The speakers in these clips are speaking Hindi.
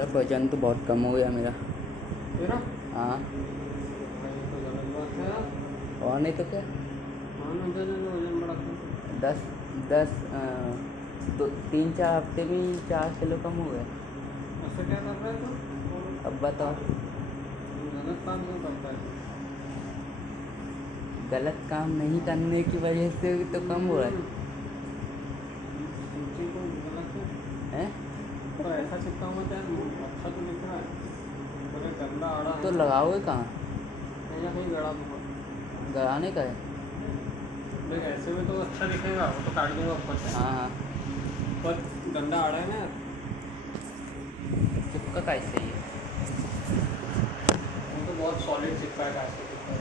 यार वजन तो बहुत कम हो गया मेरा। तेरा? हाँ। भाई ये तो गलत बात है यार। और नहीं तो क्या। हाँ ना, दे दे दे, वजन बढ़ाता। 10 10 तो 3-4 हफ्ते में ही 4 किलो कम हो गया। ऐसे क्या कर रहा है तू? अब बताओ। गलत काम क्यों करता है? गलत काम नहीं करने की वजह से भी तो कम हो रहा सूची को गलत है। है। तो ऐसा चिपका मत यार, अच्छा तो दिख रहा है। पूरे गंदा आड़ा तो है। लगाओगे कहाँ? कहीं ना कहीं गड़ा दूंगा। गड़ाने का है। देख ऐसे में तो अच्छा दिखेगा, वो तो काट दूंगा ऊपर से। हाँ हाँ। पर गंदा आड़ा है ना यार। चिपका कैसे ही है। वो तो बहुत सॉलिड चिपका है, ऐसे चिपका है।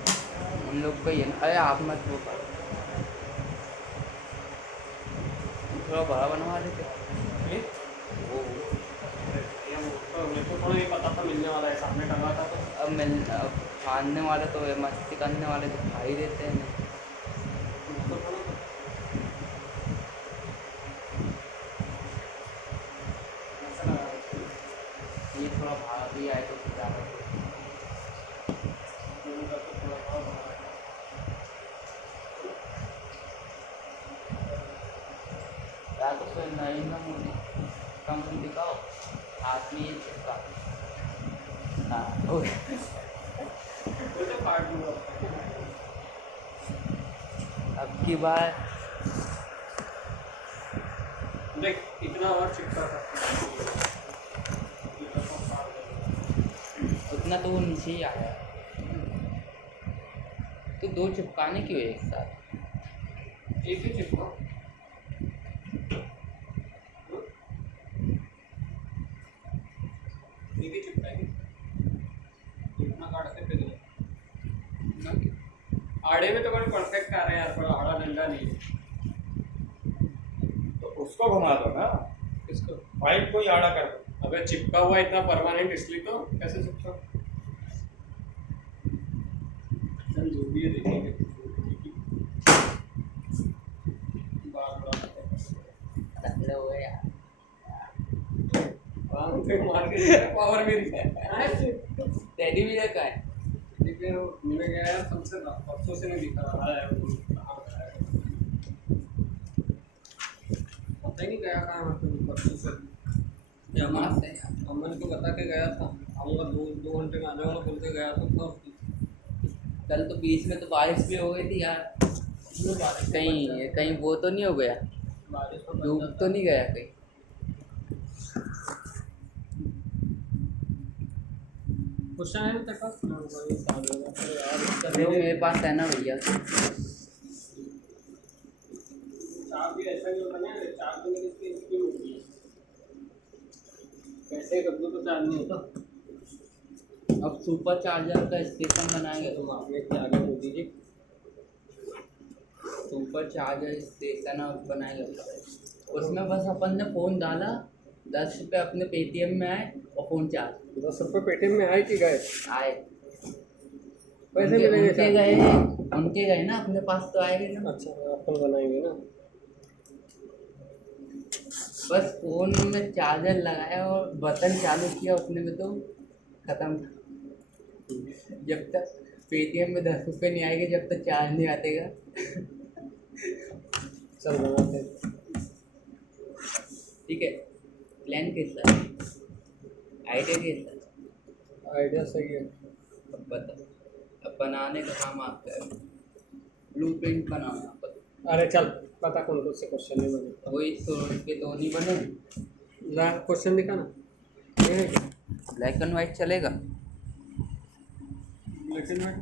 उन लोग का ही है ना। अरे आप मत वो करो, थोड़ा बड़ा बनवा देते। ये वो तो मेरे को थोड़ा ये पता था मिलने वाला है, सामने टंगा था तो। अब खाने वाले तो मस्ती करने वाले तो खा ही देते हैं। मेरे को थोड़ा पता। ऐसा लगा था। ये थोड़ा भाग भी आए तो ज़्यादा मेरा तो थोड़ा थोड़ा बना है। या तो फिर नरेंद्र मोदी कम दिखाओ, हाथ में ये चिपका। हाँ हो गया। वो तो काट दूंगा। अब की बार देख इतना और चिपका था। इतना तो काट देगा। उतना तो वो नीचे ही आया। तो 2 चिपकाने क्यों एक साथ? एक ही चिपका। एक ही चिपकाएगी। इतना काट के फिर आड़े में तो बड़े परफेक्ट आ रहे हैं यार, पर आड़ा डंडा नहीं है। तो उसको घुमा दो ना, इसको पाइप को ही आड़ा कर दो। अबे चिपका हुआ इतना परमानेंट, इसलिए तो कैसे चिपका। चल जो भी है देखेंगे। बार-बार तगड़े हो गए यार। मार के पावर मेरी है। टेडी बियर का है। लेकिन मैं गया यार तुमसे परसों से नहीं दिखा रहा है वो कहाँ गया है। पता ही नहीं गया कहाँ है, तो परसों से ये अमन को बता के गया था आऊँगा 2 घंटे में आ जाऊँगा बोल के गया था तो। कल तो बीच में तो बारिश भी हो गई थी यार। कहीं कहीं वो तो नहीं हो गया, बारिश में डूब तो नहीं गया कहीं? क्वेश्चन है ना तेरे पास? देखो मेरे पास है ना भैया। चाप भी ऐसा क्यों बना है? चाप तो मेरी इसकी स्क्रीन होती है। कैसे कर दो तो चार्ज नहीं होता। अब सुपर चार्जर का स्टेशन बनाएंगे। तुम आपने क्या आगे बोल दीजिए। सुपर चार्जर स्टेशन अब बनाएंगे। उसमें बस अपन ने फ़ोन डाला, 10 रुपये अपने पेटीएम में आए और फ़ोन चार्ज 10 रुपये पेटीएम में आए कि गए? आए। पैसे मिलेंगे उनके गए, उनके गए ना, अपने पास तो आएंगे ना। अच्छा अपन बनाएंगे ना। बस फ़ोन में चार्जर लगाया और बटन चालू किया, उतने में तो ख़त्म था। जब तक पेटीएम में 10 रुपये नहीं आएंगे, जब तक चार्ज नहीं आतेगा। चल बनाते। ठीक है, प्लान कैसा है, आइडिया कैसा है? आइडिया सही है। अब बताओ, अब बनाने का काम आपका है, ब्लू प्रिंट बनाना पता। अरे चल पता कौन कौन से क्वेश्चन नहीं बने। वही तो के दो नहीं बने। ला क्वेश्चन दिखा ना। ये है क्या? ब्लैक एंड वाइट चलेगा? Black and white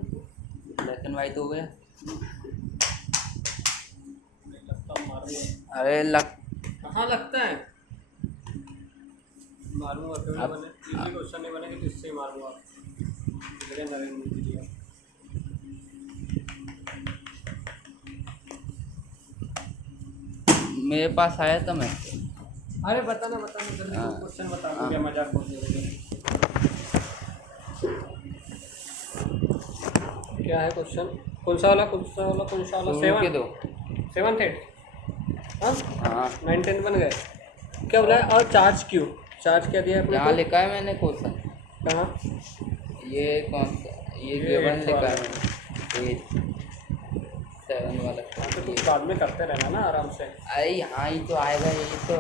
black and white हो गया। लगता मारूंगा। अरे लग कहाँ लगता है? मारूंगा क्यों नहीं बने? इजी क्वेश्चन नहीं बनेंगे तो इससे ही मारूंगा। जय नरेंद्र मोदी जी। मेरे पास आया था मैं। अरे बताना जल्दी क्वेश्चन बता। मुझे मजाक हो रही। क्या है क्वेश्चन? कौन सा वाला 7 दो। 7th 8th? हाँ हाँ 9 10 बन गए। क्या बोला है? और चार्ज क्यों? चार्ज क्या दिया है अपने यहाँ को? लिखा है मैंने क्वेश्चन। कहाँ? ये कौन सा, ये ये गिवन eighth लिखा वाला। है मैंने, 7 वाला। हाँ, तो कुछ बाद में करते रहना ना आराम से। अरे यहाँ ही तो आएगा, यही तो।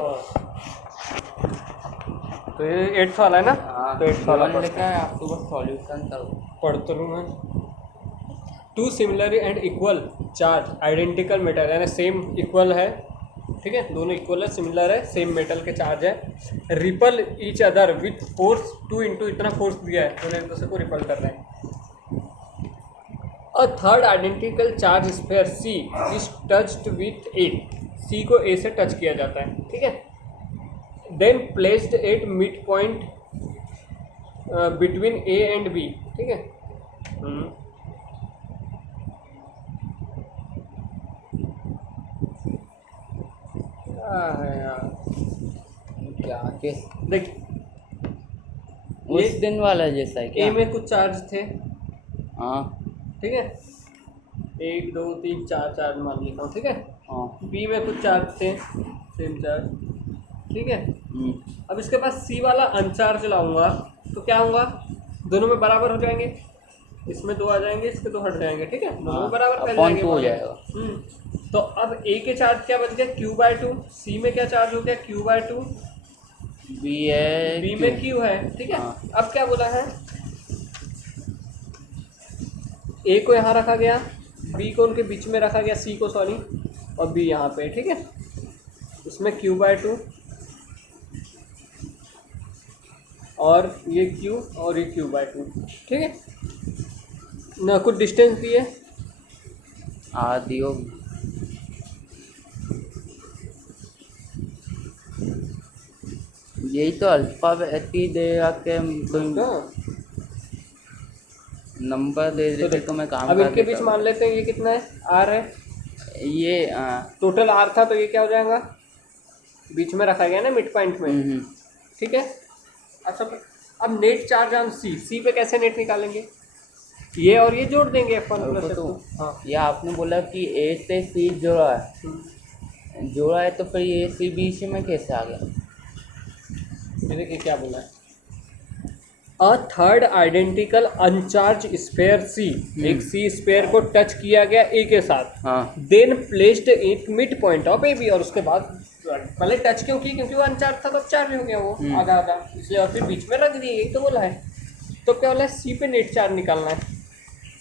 तो ये 8th वाला है ना? हाँ, तो 8th वाला गिवन लिखा है, आपको बस सॉल्यूशन करो। पढ़ तो लूँ मैं। Two similar and equal charge identical metal, यानी सेम इक्वल है, ठीक है, दोनों इक्वल है, सिमिलर है, सेम मेटल के चार्ज है, repel each other with force 2 into इतना फोर्स दिया है, दोनों एक दूसरे को रिपल कर रहे हैं। A third identical charge sphere C is touched with A, C को ए से टच किया जाता है, ठीक है, then placed at mid point between A and B, ठीक है। क्या है यार, क्या के देख उस दिन वाला जैसा है ए क्या? में कुछ चार्ज थे, हाँ ठीक है, 1 2 3 4 चार्ज मान लेता हूँ, ठीक है। हाँ। बी में कुछ चार्ज थे, सेम चार्ज, ठीक है। हम्म, अब इसके पास सी वाला अनचार्ज लाऊंगा तो क्या होगा, दोनों में बराबर हो जाएंगे, इसमें 2 आ जाएंगे, इसके 2 हट जाएंगे, ठीक है, दोनों में बराबर फैल अपॉन जाएंगे। 2 हो जाएगा। तो अब ए के चार्ज क्या बच गया, Q/2, सी में क्या चार्ज हो गया, Q/2, बी है, बी में Q है, ठीक है। हाँ। अब क्या बोला है, ए को यहाँ रखा गया, बी को उनके बीच में रखा गया, सी को सॉरी, और बी यहाँ पे, ठीक है। इसमें Q/2 और ये Q और ये Q/2, ठीक है ना, कुछ डिस्टेंस दिए, आदि होगी। यही तो अल्फाबेटी दे के कोई तो नंबर दे तो देते तो मैं काम अब कर इनके बीच देता। मान लेते हैं, ये कितना है, R है, ये टोटल R था, तो ये क्या हो जाएगा, बीच में रखा गया ना मिड पॉइंट में, ठीक है। अच्छा, अब नेट चार्ज ऑन सी, सी पे कैसे नेट निकालेंगे, ये और ये जोड़ देंगे F1 प्लस तो F2। हाँ, ये आपने बोला कि ए से सी जोड़ा है तो फिर ए सी बी सी में कैसे आ गया? ये देखिए क्या बोला है, a third identical uncharged sphere C, एक सी स्फीयर को टच किया गया ए के साथ, हाँ then placed at mid point of A B, और उसके बाद पहले टच क्यों की, क्योंकि वो अनचार्ज था, तो चार्ज हो गया वो आधा आधा, इसलिए और फिर बीच में रख दिए, यही तो बोला है। तो क्या बोला है, सी पे नेट चार्ज निकालना है,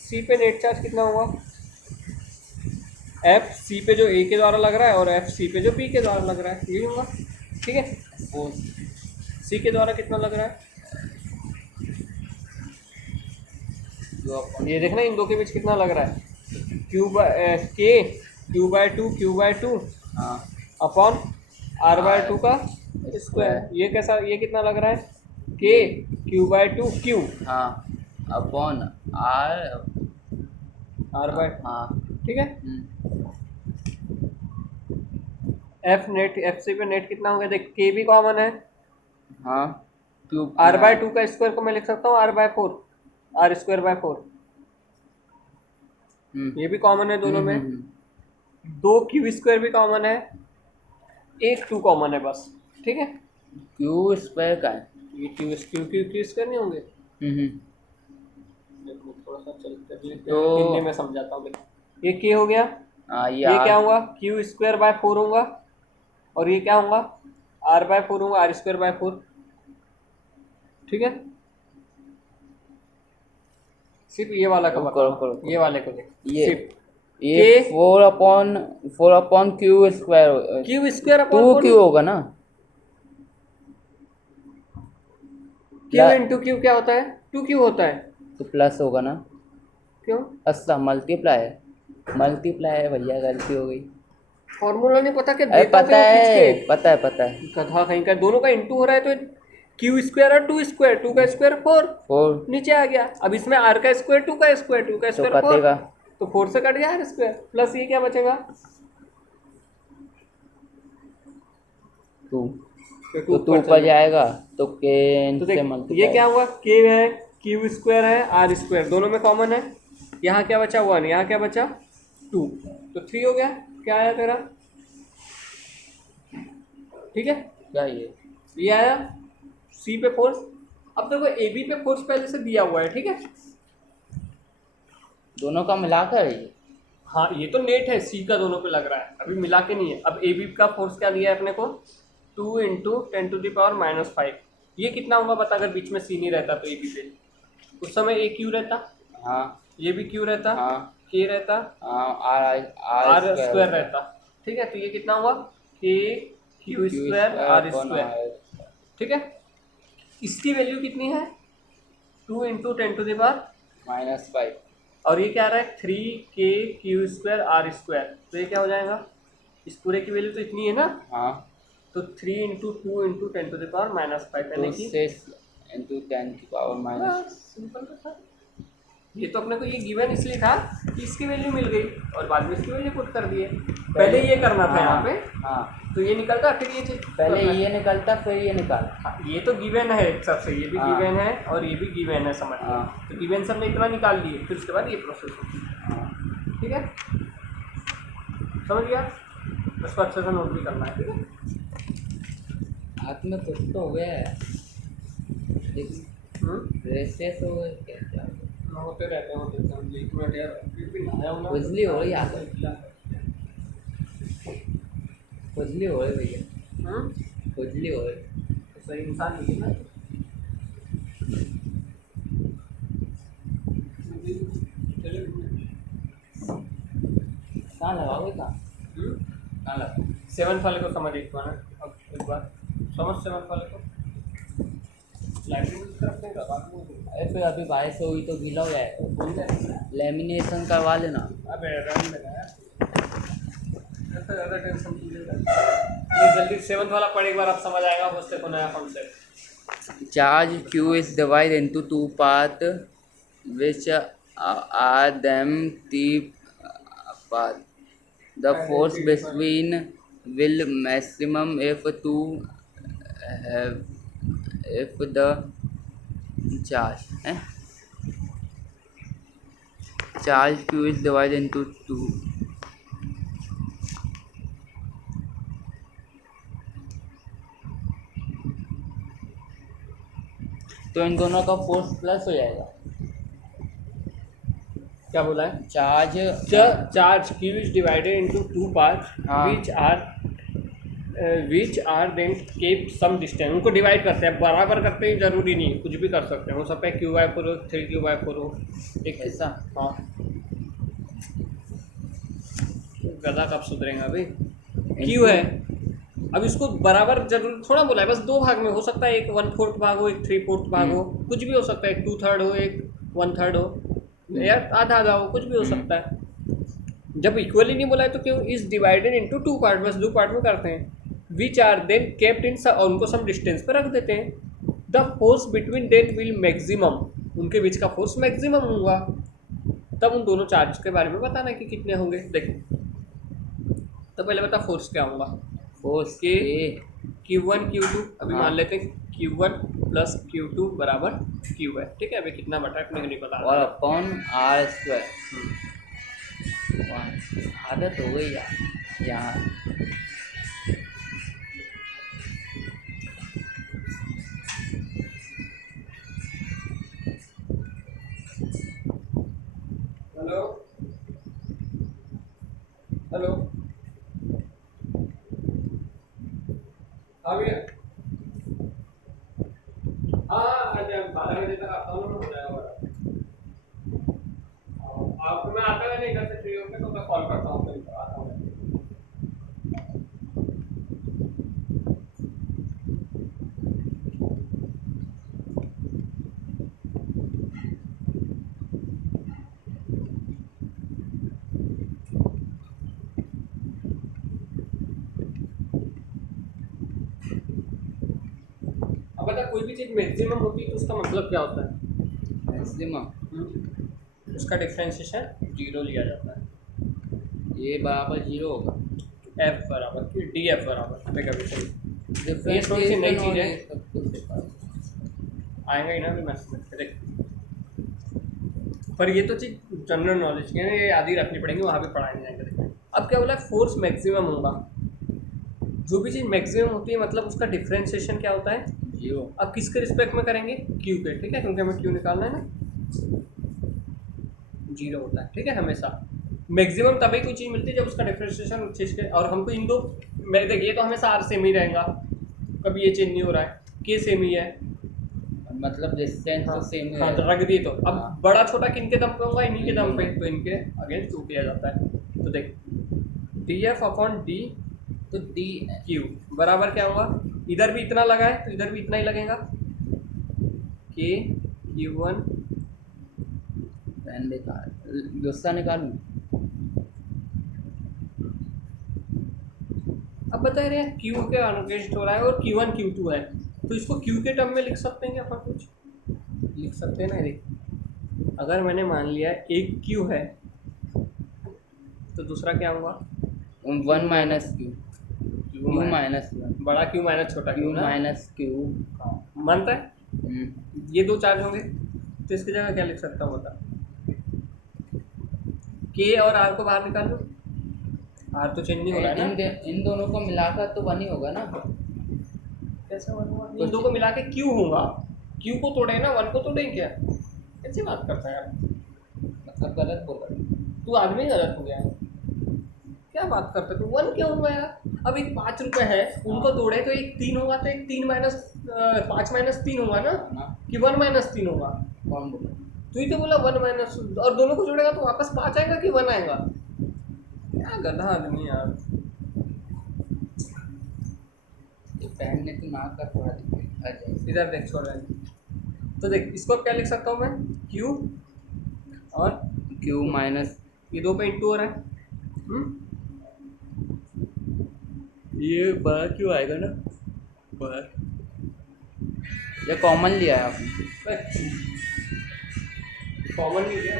सी पे नेट चार्ज कितना हुआ, एफ सी पे जो ए के द्वारा लग रहा है और एफ सी पे जो बी के द्वारा लग रहा है, यही होगा, ठीक है। वो सी के द्वारा कितना लग रहा है, जो अपन ये देखना इन दो के बीच कितना लग रहा है, Q/2 हाँ अपॉन R/2 का स्क्वायर, ये कैसा, ये कितना लग रहा है, Q/2 Q हाँ अपॉन आर R/, हाँ ठीक है। एफ नेट, एफ सी पे नेट कितना हो गया, देख के भी कॉमन है, हाँ क्यूब R/2 का स्क्वायर को मैं लिख सकता हूँ R/4, R²/4, ये भी कॉमन है दोनों में, 2 Q² भी कॉमन है, एक 2 कॉमन है बस, ठीक है। क्यू स्क्वायर का है। ये Q² नहीं होंगे, देखो थोड़ा सा चलते तो- हिंदी में समझाता हूँ, देखो ये K हो गया, हाँ ये क्या होगा, Q²/4 होगा, और ये क्या होगा, R/4 होगा, R²/4, ठीक है। सिर्फ ये वाला का करो, बताओ, करो। ये वाले को देख, ये सिर्फ ये K- 4/4 Q square, Q²/4 2 Q होगा ना, Q इंटू Q क्या होता है, 2Q होता है, तो प्लस होगा ना, क्यों, अच्छा मल्टीप्लाई है भैया, गलती हो गई। फॉर्मूला नहीं पता क्या, अरे देता पता हूँ खींच है के, पता है गधा कहीं का, दोनों का इंटू हो रहा है, तो Q² और 2 स्क्वायर, 2 का स्क्वायर 4 4 नीचे आ गया, अब इसमें R का स्क्वायर 2 का स्क्वायर, 2 का तो स्क्वायर 4, कटेगा तो 4 से कट गया R स्क्वायर, प्लस ये क्या बचेगा, 2, तो तो 2 ऊपर जाएगा तो के तो से देख मल्टीप्लाई। ये क्या हुआ, K है, Q² है, R² दोनों में कॉमन है, यहाँ क्या बचा 1, यहाँ क्या बचा 2, तो 3 हो गया, क्या आया तेरा, ठीक है, क्या ये आया, सी पे फोर्स, अब देखो ए बी पे फोर्स पहले से दिया हुआ है, ठीक है। दोनों का मिलाकर ही। हाँ ये तो नेट है, सी का दोनों पे लग रहा है, अभी मिला के नहीं है। अब ए बी का फोर्स क्या दिया है अपने को, 2 × 10⁻⁻5। ये कितना होगा बता, अगर बीच में सी नहीं रहता तो ए बी पे उस समय ए क्यू रहता, हाँ ये भी क्यू रहता, हाँ के रहता, हाँ आर स्क्वायर रहता, ठीक है। तो ये कितना हुआ, के क्यू स्क्वायर आर स्क्वायर, ठीक है। इसकी वैल्यू कितनी है, 2 × 10⁻⁻5, और ये क्या आ रहा है 3k Q square are square. तो ये क्या हो जाएगा, इस पूरे की वैल्यू तो इतनी है ना, हाँ तो 3 × 2 × 10⁻⁻5 यानी कि 6 × 10⁻⁻। सिंपल तो था। ये तो अपने को ये गिवन इसलिए था कि इसकी वैल्यू मिल गई और बाद में इसकी वैल्यू पुट कर दिए। पहले ये करना था यहाँ पे, हाँ तो ये निकलता, फिर ये चीज पहले ये निकलता फिर ये निकालता। हाँ, ये तो गिवन है एक सबसे, ये भी हाँ। गिवन है और ये भी गिवन है, समझ लो। हाँ। तो गिवन से हमने इतना निकाल लिए, फिर उसके बाद ये प्रोसेस होती है, हाँ ठीक है। समझ गया, उसको अच्छे से नोट भी करना है, ठीक है। हाथ में कुछ तो हो गया है, लेकिन रेसेस हो गए क्या? होते रहते हैं, होते रहते हैं। एक मिनट यार, फिर भी नहाया हूँ ना। खुजली हो रही है, खुजली हो रही भैया, खुजली हो रही। तो सही इंसान नहीं है ना। कहाँ लगाओगे, कहाँ लगा? 7th वाले को समझ एक बार, अब एक बार समझ 7th वाले को। लाइटिंग तरफ नहीं लगा, अरे फिर अभी बारिश हुई तो गीला हो जाएगा, लेमिनेशन करवा लेना। अबे रन में यार, ऐसा ज़्यादा टेंशन नहीं, जल्दी 7th वाला पढ़ एक बार, आप समझ आएगा उससे को नया concept. Charge Q is divided into two parts, which are them the path. The force between will maximum if the charge Q is divided into two. तो इन दोनों का फोर्स प्लस हो जाएगा। क्या बोला है, charge Q is divided into two parts, हाँ। which are then kept some distance। उनको डिवाइड करते हैं, बराबर करते हैं जरूरी नहीं, कुछ भी कर सकते हैं, हो सकता है Q/4 हो, 3Q/4 हो, एक ऐसा। हाँ। गधा कब सुधरेगा अभी, Q है, अब इसको बराबर जरूर थोड़ा बोला है, बस 2 भाग में हो सकता है, एक 1/4 भाग हो, एक 3/4 भाग हो, कुछ भी हो सकता है, एक 2/3 हो, एक 1/3 हो, या आधा आधा हो, कुछ भी हो सकता है। जब इक्वली नहीं बोला है तो क्यों, इज डिवाइडेड इनटू 2 पार्ट, बस 2 पार्ट में करते हैं। Which are then kept in, और उनको सम डिस्टेंस पर रख देते हैं। The force between them will maximum, उनके बीच का फोर्स मैक्सिमम होगा। तब उन दोनों चार्ज के बारे में बताना है कि कितने होंगे। देखो तो पहले बता फोर्स क्या होगा, फोर्स के Q1 Q2, अभी हाँ। मान लेते हैं Q1 + Q2 बराबर Q है, ठीक है। अभी कितना बटा अपने को नहीं पता, और अपॉन आर स्क्वायर। आदत हो गई यार यहाँ। हेलो हेलो, हाँ भैया, हाँ आज 12 बजे तक आता हूँ, हो जाएगा। आपको मैं आता है, इधर से फ्री होकर तो मैं कॉल करता हूँ, फिर आता हूँ। अब बता, कोई भी चीज़ मैक्सिमम होती है तो उसका मतलब क्या होता है, मैक्सिमम उसका डिफरेंशिएशन 0 लिया जाता है। ये बराबर 0 होगा, F बराबर DF बराबर, देखा भी सही। डिफरेंस ये थोड़ी सी नई चीज़ है, सब कुछ सिखा। आएगा ही ना भी मैसेज देख। पर ये तो चीज़ जनरल नॉलेज की है, ये याद ही रखनी पड़ेगी, वहाँ पे पढ़ाई जाएंगे। देखिए अब क्या बोला है, फोर्स मैक्सिमम होगा। जो भी चीज़ मैक्सिमम होती है मतलब उसका डिफरेंशिएशन क्या होता है, जीरो। अब किसके रिस्पेक्ट में करेंगे? क्यू के, ठीक है, क्योंकि हमें क्यू निकालना है ना। जीरो होता है, ठीक है, हमेशा। मैक्सिमम तभी कोई चीज़ मिलती है जब उसका डिफरेंशिएशन उस चीज़ के, और हमको इन दो, मैं देखिए तो हमेशा आर सेम ही रहेगा, कभी ये चेंज नहीं हो रहा है, के सेम ही है, मतलब डिस्टेंस तो सेम हाँ, है। तो रख दिए। तो अब हाँ। बड़ा छोटा किन के दम पे होगा? इन्हीं के दम पे, तो इनके अगेंस्ट टू किया जाता है। तो देख, डी एफ अपॉन डी तो डी क्यू बराबर क्या होगा? इधर भी इतना लगा है तो इधर भी इतना ही लगेगा, के क्यू वन। पेन निकाल, गुस्सा निकालूं? अब बता रहे हैं क्यू के अनगेंस्ट हो रहा है और क्यू वन क्यू टू है, तो इसको क्यू के टर्म में लिख सकते हैं क्या अपन? कुछ लिख सकते हैं ना। देख, अगर मैंने मान लिया एक क्यू है तो दूसरा क्या होगा? 1 minus Q, Q Q minus one, बड़ा क्यू माइनस छोटा क्यू क्यू ना। Minus Q. मानता है? ये दो चार्ज होंगे तो इसकी जगह क्या लिख सकता हूँ बता? के और आर को बाहर निकाल लो, आर तो चेंज नहीं हो रहा है ना। इन दोनों को मिलाकर तो 1 ही होगा ना। कैसे वन हुआ? इन दो को मिला के क्यू होगा, क्यू को तोड़े ना, वन को तोड़े क्या? कैसे बात करता है यार, मतलब गलत बोला। तू आदमी गलत हो गया है। क्या बात करते तू? वन क्या होगा यार? अब एक 5 रुपये है, उनको तोड़े तो एक 3 होगा, तो एक 3 माइनस 5 माइनस 3 होगा ना, कि 1 माइनस 3 होगा? कौन बोला? तू ही तो बोला 1 माइनस, और दोनों को जोड़ेगा तो वापस 5 आएगा कि 1 आएगा? क्या गधा आदमी यार। पेन ने तो नाक का थोड़ा दिखा जाए। इधर देख, छोड़ रहे, तो देख इसको अब क्या लिख सकता हूँ मैं? क्यू और क्यू माइनस, ये दो पे इंटू हो रहा है। ये बाहर क्यों आएगा ना, बाहर। ये कॉमन लिया है आपने? कॉमन नहीं लिया।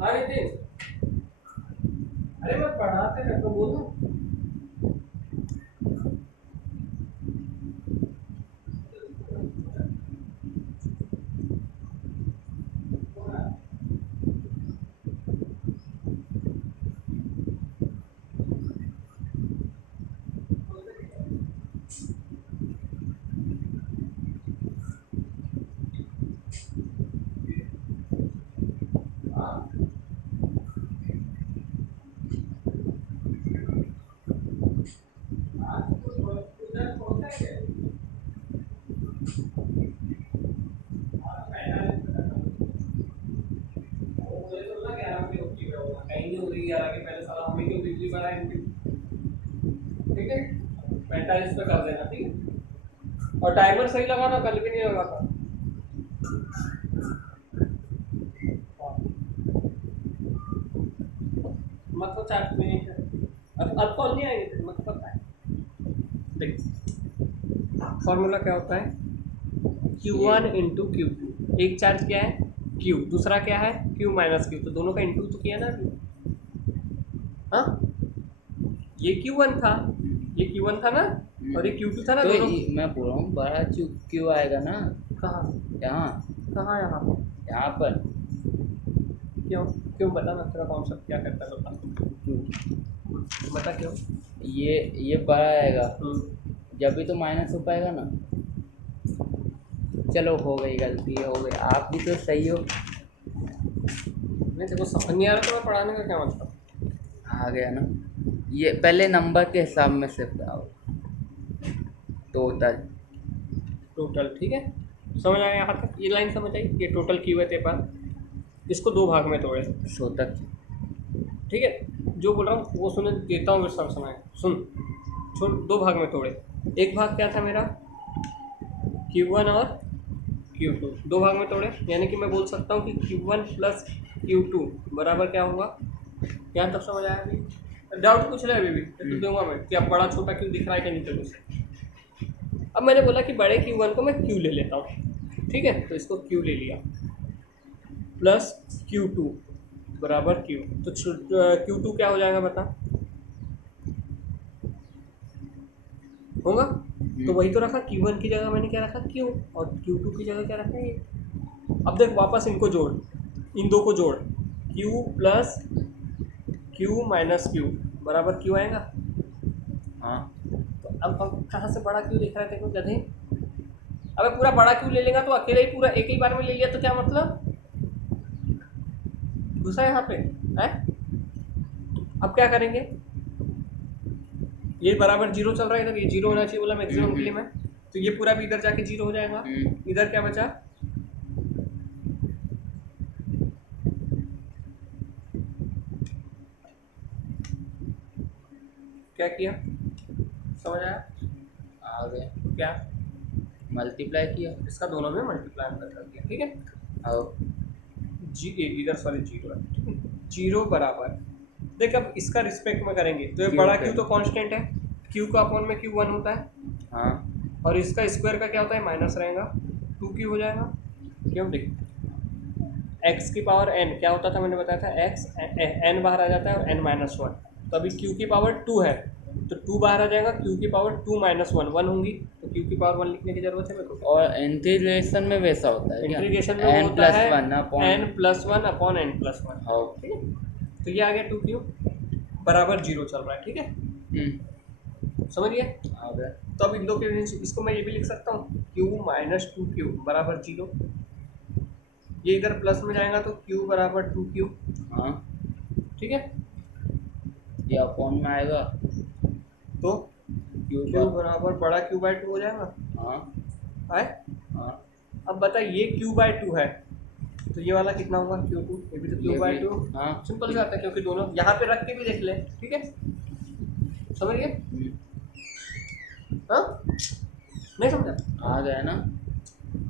हाँ नितिन, अरे मैं पढ़ाते हैं तो बोलो। ठीक है, 45 पे कर देना, ठीक है, और टाइमर सही लगाना, कल भी नहीं लगाता। मतलब 4 मिनट है, अब कॉल नहीं आएगी तेरे, मतलब पता है। देख, फॉर्मूला क्या होता है? Q1 into Q two. एक चार्ज क्या है? Q, दूसरा क्या है? Q माइनस क्यू, तो दोनों का इंटू तो किया ना अभी। हाँ, ये Q1 था, ये Q1 था ना, और ये Q2 था ना, तो दोनों। मैं बोल रहा हूँ बड़ा क्यों आएगा ना। कहाँ यहाँ, कहाँ? यहाँ यहाँ पर क्यों? क्यों बता ना, तेरा कॉन्सेप्ट क्या करता है बता। क्यों बता क्यों? ये बड़ा आएगा, जब भी तो माइनस हो पाएगा ना। चलो हो गई, गलती हो गई, आप भी तो सही हो। नहीं, देखो समझ नहीं आ रहा तुम्हें पढ़ाने का क्या मतलब? आ गया ना। ये पहले नंबर के हिसाब में से आओ, टोटल। टोटल, ठीक है, समझ आया यहाँ तक? ये लाइन समझ आई? ये टोटल क्यू है तेरे पास, इसको दो भाग में तोड़े, सो तक। ठीक है, जो बोल रहा हूँ वो सुने देता हूँ, सब सुनाए, सुन। छोड़, दो भाग में तोड़े। एक भाग क्या था मेरा? Q1 और Q2, दो भाग में तोड़े, यानी कि मैं बोल सकता हूँ कि Q1 प्लस Q2 बराबर क्या होगा? क्या तब समझ आया अभी? डाउट पूछ रहे अभी भी तो दूंगा मैं कि अब बड़ा छोटा क्यों दिख रहा है कि नहीं तेरे से। अब मैंने बोला कि बड़े Q1 को मैं Q ले लेता हूँ, ठीक है, तो इसको Q ले लिया, प्लस Q2 बराबर Q, तो Q2 क्या हो जाएगा बता? होगा तो वही तो रखा, Q1 की जगह मैंने क्या रखा? Q, और Q2 की जगह क्या रखा? ये। अब देख वापस इनको जोड़, इन दो को जोड़, Q plus Q minus Q बराबर Q आएगा। हाँ, अब कहाँ से बड़ा क्यू दिख रहा है तेरे को गधे? अबे पूरा बड़ा क्यू ले लेगा तो अकेले ही पूरा एक ही बार में ले लिया तो क्या मतलब? घुसा यहाँ पे है। अब क्या करेंगे? ये बराबर जीरो चल रहा है इधर, ये जीरो होना चाहिए बोला मैक्सिमम के लिए मैं, तो ये पूरा भी इधर जाके जीरो हो जाएगा। इधर क्या बचा? क्या किया समझ आया? आ गए, क्या? मल्टीप्लाई किया। इसका दोनों में मल्टीप्लाई कर दिया, ठीक है। और जी इधर सॉरी जीरो है, ठीक है। जीरो बराबर देख, अब इसका रिस्पेक्ट में करेंगे तो ये Q बड़ा पे। क्यू तो कांस्टेंट है, क्यू का अपॉन में क्यू वन होता है, हाँ और इसका स्क्वायर का क्या होता है माइनस रहेगा, टू क्यू हो जाएगा। क्यों देख, एक्स की पावर एन क्या होता था मैंने बताया था, एक्स एन बाहर आ जाता है और एन माइनस वन, तो अभी क्यू की पावर टू है तो टू बाहर आ जाएगा, क्यू की power two minus one one होंगी, तो क्यू की पावर वन लिखने की जरूरत है मेरे को। और इंटीग्रेशन में वैसा होता है क्या? इंटीग्रेशन में n होता प्लस है one upon N plus one upon N plus one, हाँ। ठीक है। तो ये आ गया टू क्यू बराबर जीरो चल रहा है, ठीक है, समझिए। आ गया। तो अब इन दो के इसको मैं ये भी लिख सकता हूँ क्यू माइनस टू क्यू बराबर जीरो, ये इधर प्लस में जाएगा तो क्यू बराबर टू क्यू, हाँ ठीक है। ये अपॉन में आएगा तो क्यू क्यू बराबर बड़ा क्यू बाई टू हो जाएगा, हाँ है। हाँ। अब बता ये क्यू बाई टू है तो ये वाला कितना होगा क्यू टू, ये भी तो क्यू ये बाई भी, टू। हाँ सिंपल सा आता है क्योंकि दोनों यहाँ पे रख के भी देख ले, ठीक है, समझिए। हाँ नहीं समझा? आ गया ना।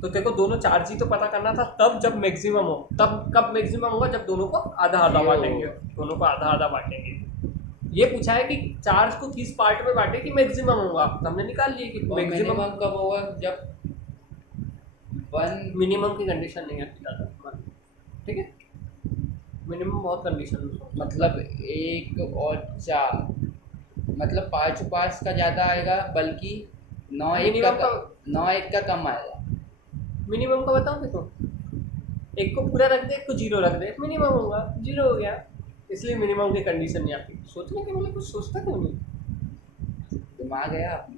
तो देखो दोनों चार्ज ही तो पता करना था तब जब मैक्सिमम हो, तब कब मैक्सिमम होगा जब दोनों को आधा आधा ये बांटेंगे, दोनों को आधा आधा बांटेंगे। ये पूछा है कि चार्ज को किस पार्ट में बांटे कि मैक्सिमम होगा, तो हमने निकाल लिए कि मैक्सिमम। मिनिमम कब होगा? जब वन मिनिमम की कंडीशन नहीं आती ज़्यादा, ठीक है, मिनिमम बहुत कंडीशन है। मतलब एक और चार, मतलब पाँच पाँच का ज़्यादा आएगा, बल्कि नौ एक का Minimum नौ एक का कम आएगा। मिनिमम का बताओ देखो, एक को पूरा रख दे एक को जीरो रख दे, मिनिमम होगा, जीरो हो गया, इसलिए मिनिमम की कंडीशन नहीं आती। सोचने के लिए कुछ सोचता क्यों नहीं? दिमाग है आप।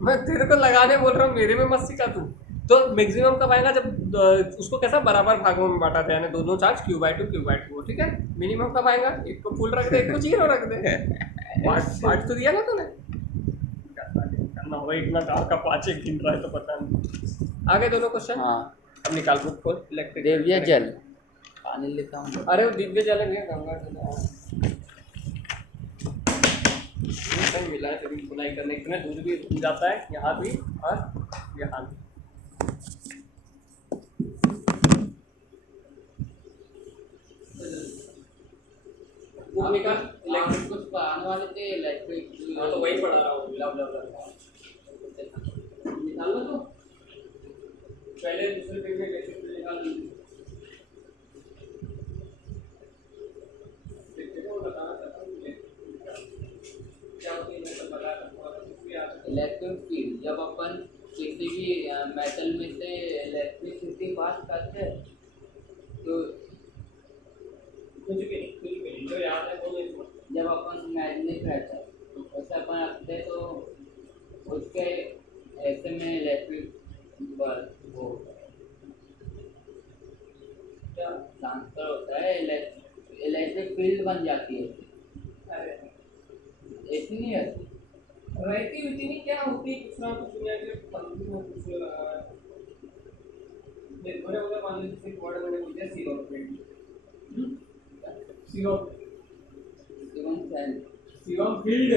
मैं तेरे को लगाने बोल रहा हूँ, मेरे में मत सिखा तू। तो मैक्सिमम कब आएगा जब उसको कैसा बराबर भागों में बांटा जाए, दोनों चार्ज क्यू बाई टू, ठीक है। मिनिमम कब आएगा, एक को फुल रख दे एक को जीरो रख दे, बांट तो दिया ना तूने। करना होगा इतना कार का पाँच एक गिन रहा है तो पता नहीं। आगे दोनों क्वेश्चन। हाँ। अब निकाल बुक खोल, इलेक्ट्रिक दिव्य जल, पानी लेता हूँ। अरे वो दिव्य जल है गंगा जल सही मिला है, तेरी बुनाई करने के लिए दूध भी रुक जाता है यहाँ भी और यहाँ भी। वो निकाल इलेक्ट्रिक, कुछ पढ़ाने वाले थे इलेक्ट्रिक। हाँ तो वही पढ़ रहा हूँ, लव निकाल लो तो पहले दूसरे पेज में इलेक्ट्रिक बिल निकाल लीजिए। इलेक्ट्रिक फील्ड, जब अपन किसी भी मेटल में से इलेक्ट्रिसिटी पास करते हैं तो कुछ भी नहीं जो याद है वो नहीं। जब अपन मैग्नेट रहता है वैसे अपन रखते हैं तो उसके ऐसे में इलेक्ट्रिक वो क्या ट्रांसफर होता है, इलेक्ट्रिक फील्ड बन जाती है। ऐसी नहीं रहती, रहती हुई नहीं क्या होती, दूसरा कुछ दुनिया के पंक्ति में कुछ लगा है। बड़े बड़े मान लीजिए एक वर्ड मैंने बोल दिया सीरो सीरो सीरम फील्ड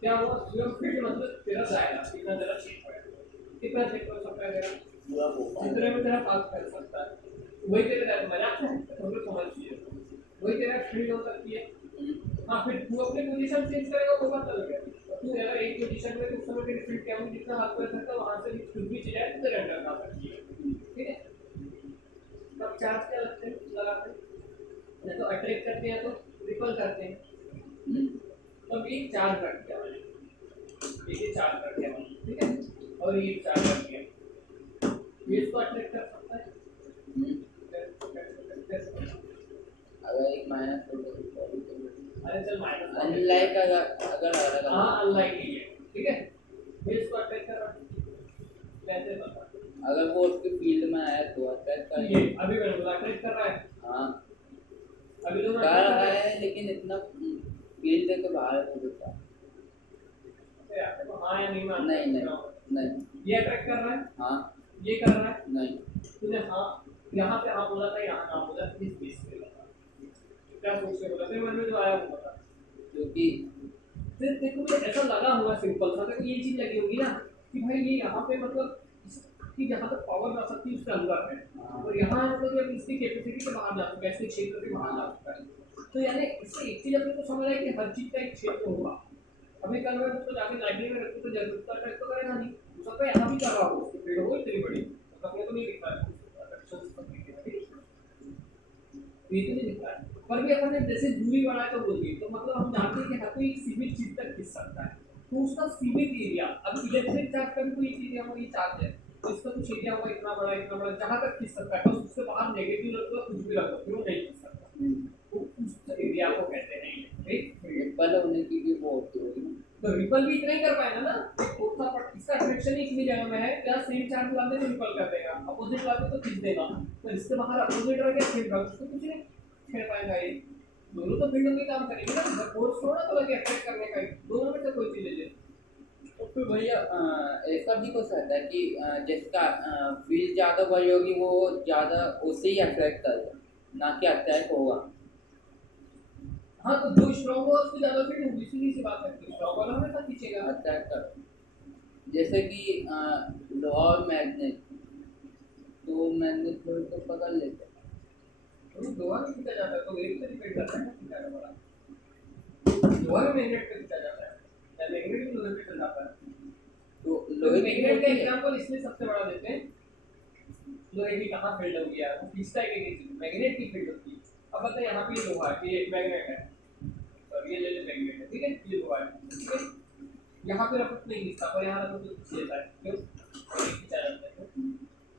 क्या हुआ? सीरम फील्ड मतलब तेरा जाएगा कितना, तेरा चेक होगा कितना चेक हो सकता है तेरा, जितने में तेरा पास कर सकता है वही तेरा मजाक है, तो समझिए वही तेरा फील्ड हो सकती है। हाँ फिर तू अपनी पोजीशन चेंज करेगा वो बात अलग है, तू अगर एक पोजीशन में उस समय तेरी फील्ड क्या होगी, जितना हाथ कर सकता है वहां से कुछ भी चीज है तो तेरे अंडर आ सकती है, ठीक है। तब चार्ज क्या लगते हैं, लगाते हैं, या तो अट्रैक्ट करते हैं तो रिपल करते हैं। तब एक चार्ज रख दिया मैंने, एक चार्ज रख दिया मैंने, ठीक है, और ये चार्ज रख दिया, ये इसको अट्रैक्ट कर सकता है। अगर एक माइनस अरे चल माइनस अनलाइक अगर अलग हाँ अनलाइक ही है, ठीक है। फिर इसको अटैक कर रहा है, कैसे बता। अगर वो उसके फील्ड में आया तो अटैक तो कर। ये अभी मैंने बोला अटैक कर रहा है, हाँ अभी दोनों कर अटैक कर रहा रहे हैं। है लेकिन इतना फील्ड के बाहर हो देता। अरे यार, देखो हाँ या नहीं मानता नहीं नहीं नहीं ये अटैक कर रहा है, हाँ ये कर रहा है, नहीं तूने हाँ यहाँ पे हाँ बोला था, यहाँ ना बोला, इस बीच में बोला था। क्या सोच के बोला, फिर मन में जो आया वो बता। क्योंकि फिर देखो मुझे ऐसा लगा हुआ सिंपल सा, देखो ये चीज लगी होगी ना कि भाई ये यहाँ पे मतलब कि जहाँ तक पावर जा सकती है उसके अंदर है, और यहाँ मतलब जब इसकी कैपेसिटी से बाहर जा चुका है, इसके क्षेत्र से बाहर जा चुका है। तो यानी इससे एक चीज अपने को समझ आए कि हर चीज का एक क्षेत्र होगा। अभी कल मैं उसको जाके लाइब्रेरी में रखूँ तो जरूरत का अटैक तो करेगा नहीं, हो सकता है यहाँ भी कर रहा हो, उसकी पेड़ हो इतनी बड़ी, तो अपने को नहीं दिख रहा है ये तो नहीं दिख रहा है। पर भी अपन ने जैसे दूरी बढ़ाए तो बोल दी, तो मतलब हम जानते हैं कि हर कोई सीमित चीज तक खिंच सकता है, तो उसका सीमित एरिया, अब इलेक्ट्रिक चार्ज का भी कोई एरिया होगा, ये चार्ज है तो इसका कुछ एरिया होगा इतना बड़ा जहाँ तक खिंच सकता है, बस उससे बाहर नेगेटिव रख दो, कुछ भी रख दो, फिर वो नहीं खिंच सकता। तो उस एरिया को कहते हैं इलेक्ट्रिक। रिपल होने की भी वो होती होगी ना। तो रिपल भी इतना ही कर पाएगा ना, उतना पर इसका अट्रैक्शन ही इतनी जगह में है, जहाँ सेम चार्ज लाते तो रिपल कर देगा, अपोजिट लाते तो खींच देगा, तो इसके बाहर अपोजिट रह गया फिर उसको कुछ नहीं खेल पाएगा ये। दोनों तो फील्ड में काम करेंगे ना, फोर्स थोड़ा तो लगे अटैक करने का, दोनों में से कोई चीज ले ले। तो फिर भैया ऐसा भी हो सकता है कि जिसका फील्ड ज़्यादा बड़ी होगी वो ज़्यादा उसे ही अट्रैक्ट करेगा, ना कि अटैक होगा। हाँ तो जो स्ट्रॉन्ग होगा उसकी ज्यादा फील्ड होगी, सीधी सी बात है, स्ट्रॉन्ग वाला हमेशा खींचेगा। अटैक कर, जैसे कि लोहा और मैग्नेट, तो मैग्नेट को पकड़ लेते हैं। तो लोहा में खींचा जाता है तो वेट पे डिपेंड करता है ना खींचा जाने वाला। लोहा में मैग्नेट पे खींचा जाता है या मैग्नेट भी लोहे पे चल जाता है। तो तो लोहे की मैग्नेट का होती है। एग्जांपल इसलिए सबसे बड़ा देते हैं, लोहे की कहाँ फील्ड होगी यार, वो खींचता है कि नहीं, मैग्नेट की फील्ड होती है। अब बताइए यहाँ पे लोहा है, ये मैग्नेट है और ये ले ले मैग्नेट है, ठीक है, ये लोहा है, ठीक है। यहाँ पे रफत नहीं खींचता, पर यहाँ रफत तो खींच लेता है, क्यों खींचा जाता है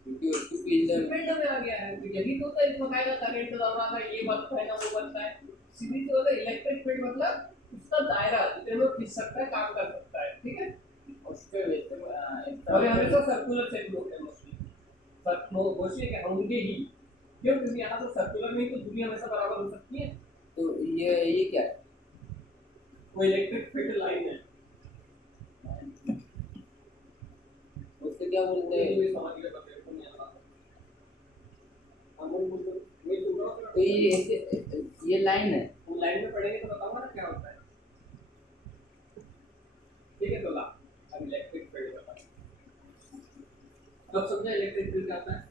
क्योंकि उसकी फील्ड फील्ड में आ गया है। तो यही तो होता है, इसमें कहेगा करंट दौड़ रहा था, ये बनता है ना वो बनता है, सीधी सी होता है। इलेक्ट्रिक फील्ड मतलब उसका दायरा जितने में खींच सकता है, काम कर सकता है, ठीक है। उसके वैसे और ये हमेशा सर्कुलर सेट होते हैं मोस्टली, पर मोस्टली क्या होंगे ही, क्यों, क्योंकि यहाँ से सर्कुलर में ही तो दूरी हमेशा बराबर हो सकती है। तो ये क्या है? वो इलेक्ट्रिक फील्ड लाइन है, उससे क्या बोलते हैं? ये समझ ले बच्चे को नहीं आता। हम लोग वही सुन रहा हूँ, तो ये लाइन है। वो लाइन में पढ़ेंगे तो बताऊंगा ना क्या होता है, ठीक है। तो ला अब इलेक्ट्रिक फील्ड बता, अब समझा इलेक्ट्रिक फील्ड क्या होता है।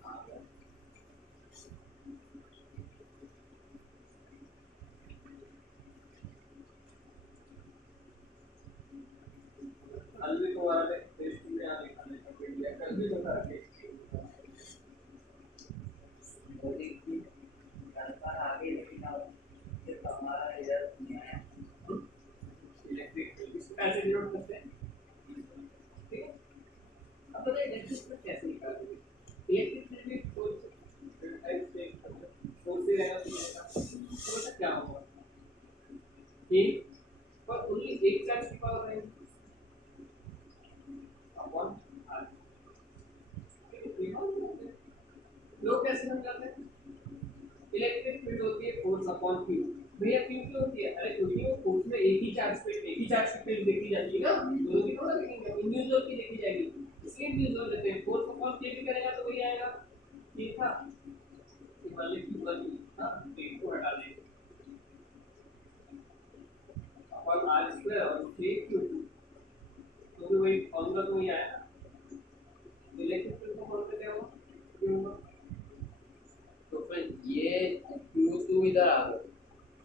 अलवी को वाले टेस्ट में आ लिखा है तो ये कल भी बता रहे आगे लेकिन सिर्फ हमारा इधर नहीं आया। इलेक्ट्रिक फील्ड इसको कैसे डिनोट करते हैं, ठीक है। अब बताइए इलेक्ट्रिक फील्ड कैसे निकालते हैं। इलेक्ट्रिक फील्ड में फोर्स टाइप से फोर्स ही रहेगा तो बता क्या होगा, एक पर ओनली एक चार्ज की पावर रहेगी अपॉन आर। लोग कैसे समझाते हैं, इलेक्ट्रिक फील्ड होती है फोर्स अपॉन क्यू। भैया क्यू क्यों होती है, अरे क्योंकि वो फोर्स में एक ही चार्ज की फील्ड देखी जाती है ना, दोनों की थोड़ा देखेंगे, इंडिविजुअल की देखी जाएगी, इसलिए इंडिविजुअल लेते हैं। फोर्स अपॉन के भी करेगा तो वही आएगा, ठीक था। मान लीजिए क्यू1 हां एक को हटा देंगे अपॉन आर स्क्वायर और के क्यू2, तो भी वही फॉर्मूला तो वही आएगा। इलेक्ट्रिक फील्ड को बोलते क्या होगा, क्यू होगा। तो फिर ये Q2 इधर आ गया,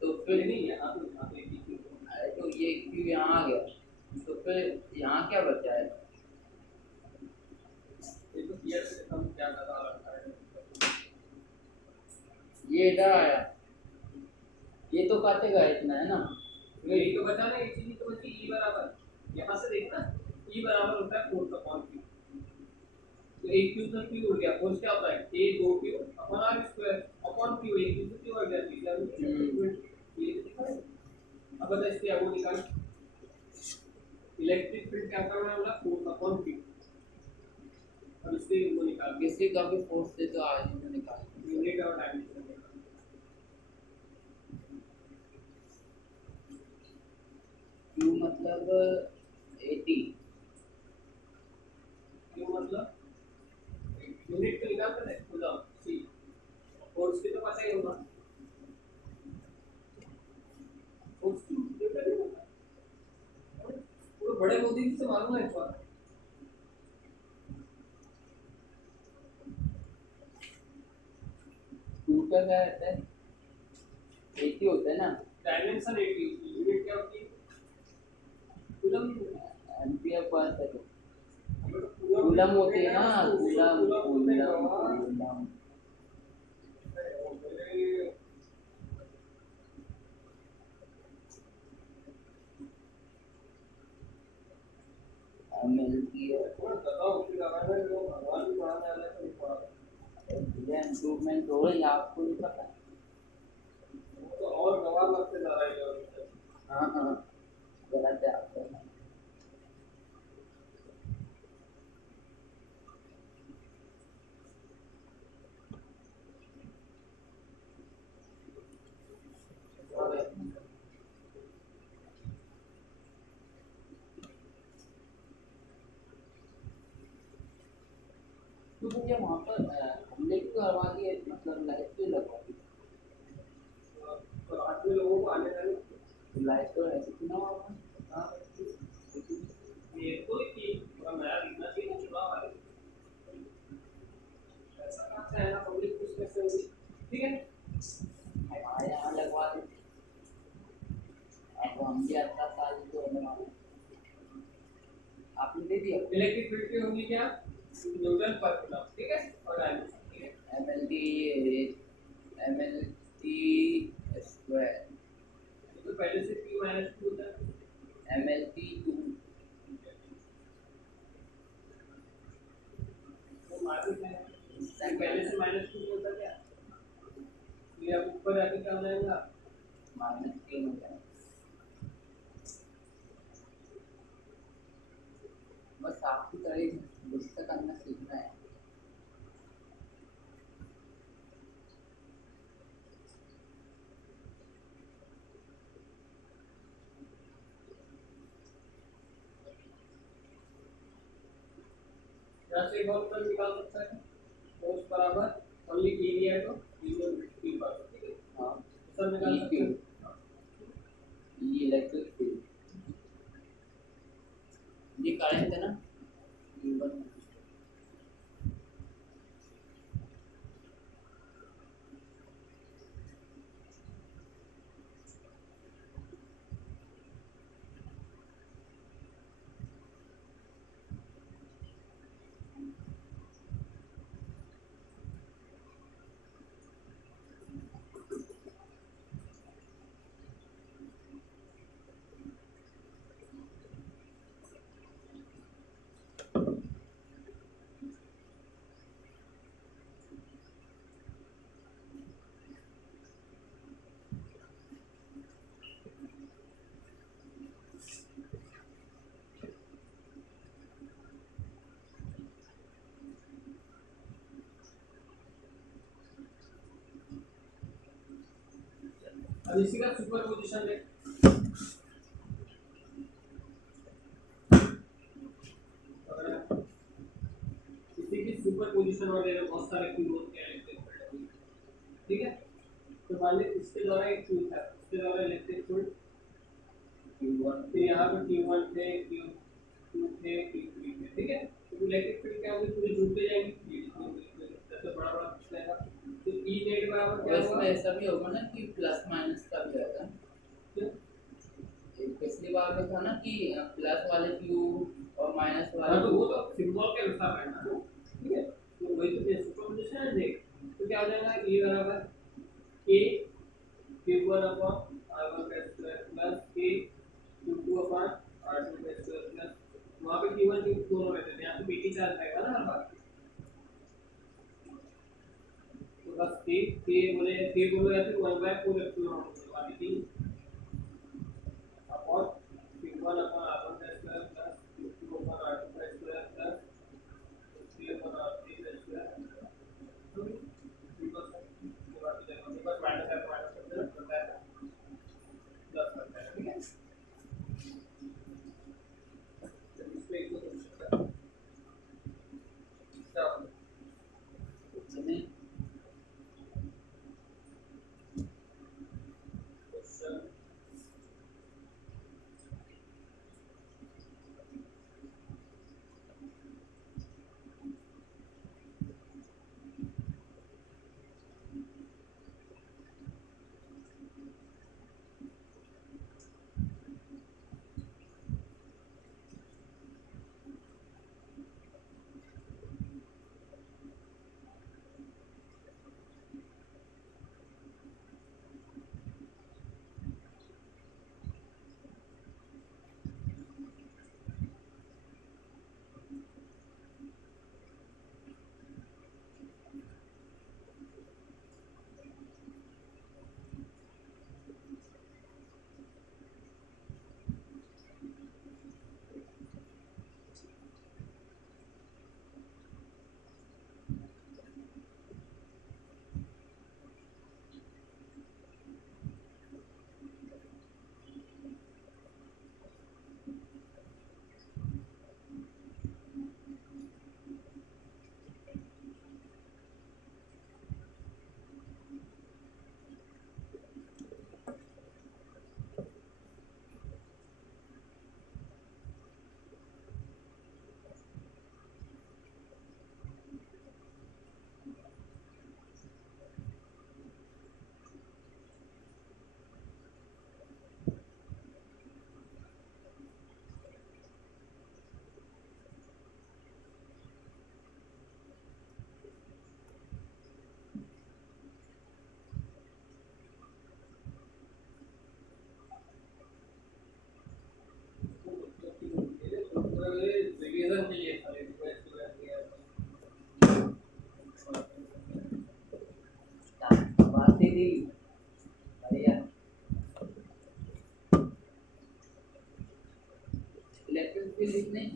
तो फिर नहीं यहाँ पे एक ही क्यू, अरे तो ये Q यहाँ आ गया, तो फिर यहाँ क्या बचा है? ये तो क्लियर से हम क्या ज्यादा लगता है, ये इधर आया, ये तो काटेगा इतना है ना। यही तो बचा ना, एक चीज तो बची ई बराबर, यहाँ से देखना ई बराबर होता है फोर्स अपॉन क्यू, तो एक क्यू तो क्यू हो गया, फोर्स क्या होता है A 2 Q upon R square upon Q, एक क्यू तो क्यू हो गया, तीसरा ये दिखा है। अब बता इसकी वो निकाल इलेक्ट्रिक फील्ड क्या करना है बोला 4/3 अब इसके वो निकाल किसी का भी फोर्स से तो आज ही निकाल यूनिट और डायमेंशन क्यू मतलब 80 क्यों मतलब यूनिट तो निकाल कर खुदा सी फोर्स की तो पता ही होगा फोर्स की यूनिट नहीं होगा पूरे बड़े मोदी से मालूम है इस बात क्यू का क्या रहता है 80 होता है ना डायमेंशन 80 यूनिट क्या होती है coulomb ampere per second coulomb coulomb होते हैं ना कूलम कूलम कूलम एमएल की इम्प्रूवमेंट हो रही है आपको नहीं पता और गवाह लगते जा रहा है हाँ हाँ गलत है आपका तो मुझे वहाँ पर हमने भी करवा दिया मतलब लाइट भी लगवा दी तो आदमी लोगों को आने जाने लाइट तो ऐसी थी ना वहाँ पर ये तो कि थोड़ा नया दिखना चाहिए ना चुनाव वाले ऐसा कहाँ से है ना पब्लिक कुछ कैसे होगी ठीक है हमारे यहाँ लगवा दी अब हम भी 18 साल के होने वाले हैं। आपने दे दिया इलेक्ट्रिक फील्ड की होगी क्या न्यूटन पर कूलम ठीक है और डायमेंशन ठीक है एमएलटी स्क्वायर तो पहले से p माइनस 2 होता है एमएलटी 2 वो मार्केट में पहले से माइनस 2 होता है क्या ये अब ऊपर जाके क्या हो जाएगा माइनस के हो जाए बस आपकी तरह गुस्सा करना सीखना है यहाँ से एक और उत्तर निकाल सकता है फोर्स बराबर ओनली एरिया तो v1 v पर ठीक है हाँ सर निकाल सकते हैं ये इलेक्ट्रिक फील्ड ये करंट है ना E1 अब इसी का सुपरपोजिशन ले इसी की सुपरपोजिशन वगैरह बहुत सारे क्यू होते हैं इलेक्ट्रिक फील्ड ठीक है तो मान लीजिए इसके द्वारा एक क्यू था इसके द्वारा इलेक्ट्रिक फील्ड Q1 फिर यहाँ पे Q1 थे Q2 थे Q3 थे ठीक है तो इलेक्ट्रिक फील्ड क्या होगी पूरी जुड़ते जाएंगी जैसे बड़ा बड़ा कुछ रहेगा तो E नेट बराबर और क्या इसमें होगा ऐसा भी होगा ना कि प्लस माइनस का भी आएगा पिछली बार में था ना कि प्लस वाले क्यू और माइनस वाले हाँ तो वो तो सिंबल के अनुसार है ना ठीक है तो वही तो सुपरपोजिशन है देख तो क्या हो जाएगा E बराबर A Q1 अपॉन R1 का square plus A Q2 upon R2 का स्क्वायर प्लस वहाँ पे Q1 Q2 दोनों रहते थे यहाँ पे BT चार्ज आएगा ना हर बार तो बस K बोले या फिर 1/4 एप्सिलॉन बाकी 3 फिजिक्स नहीं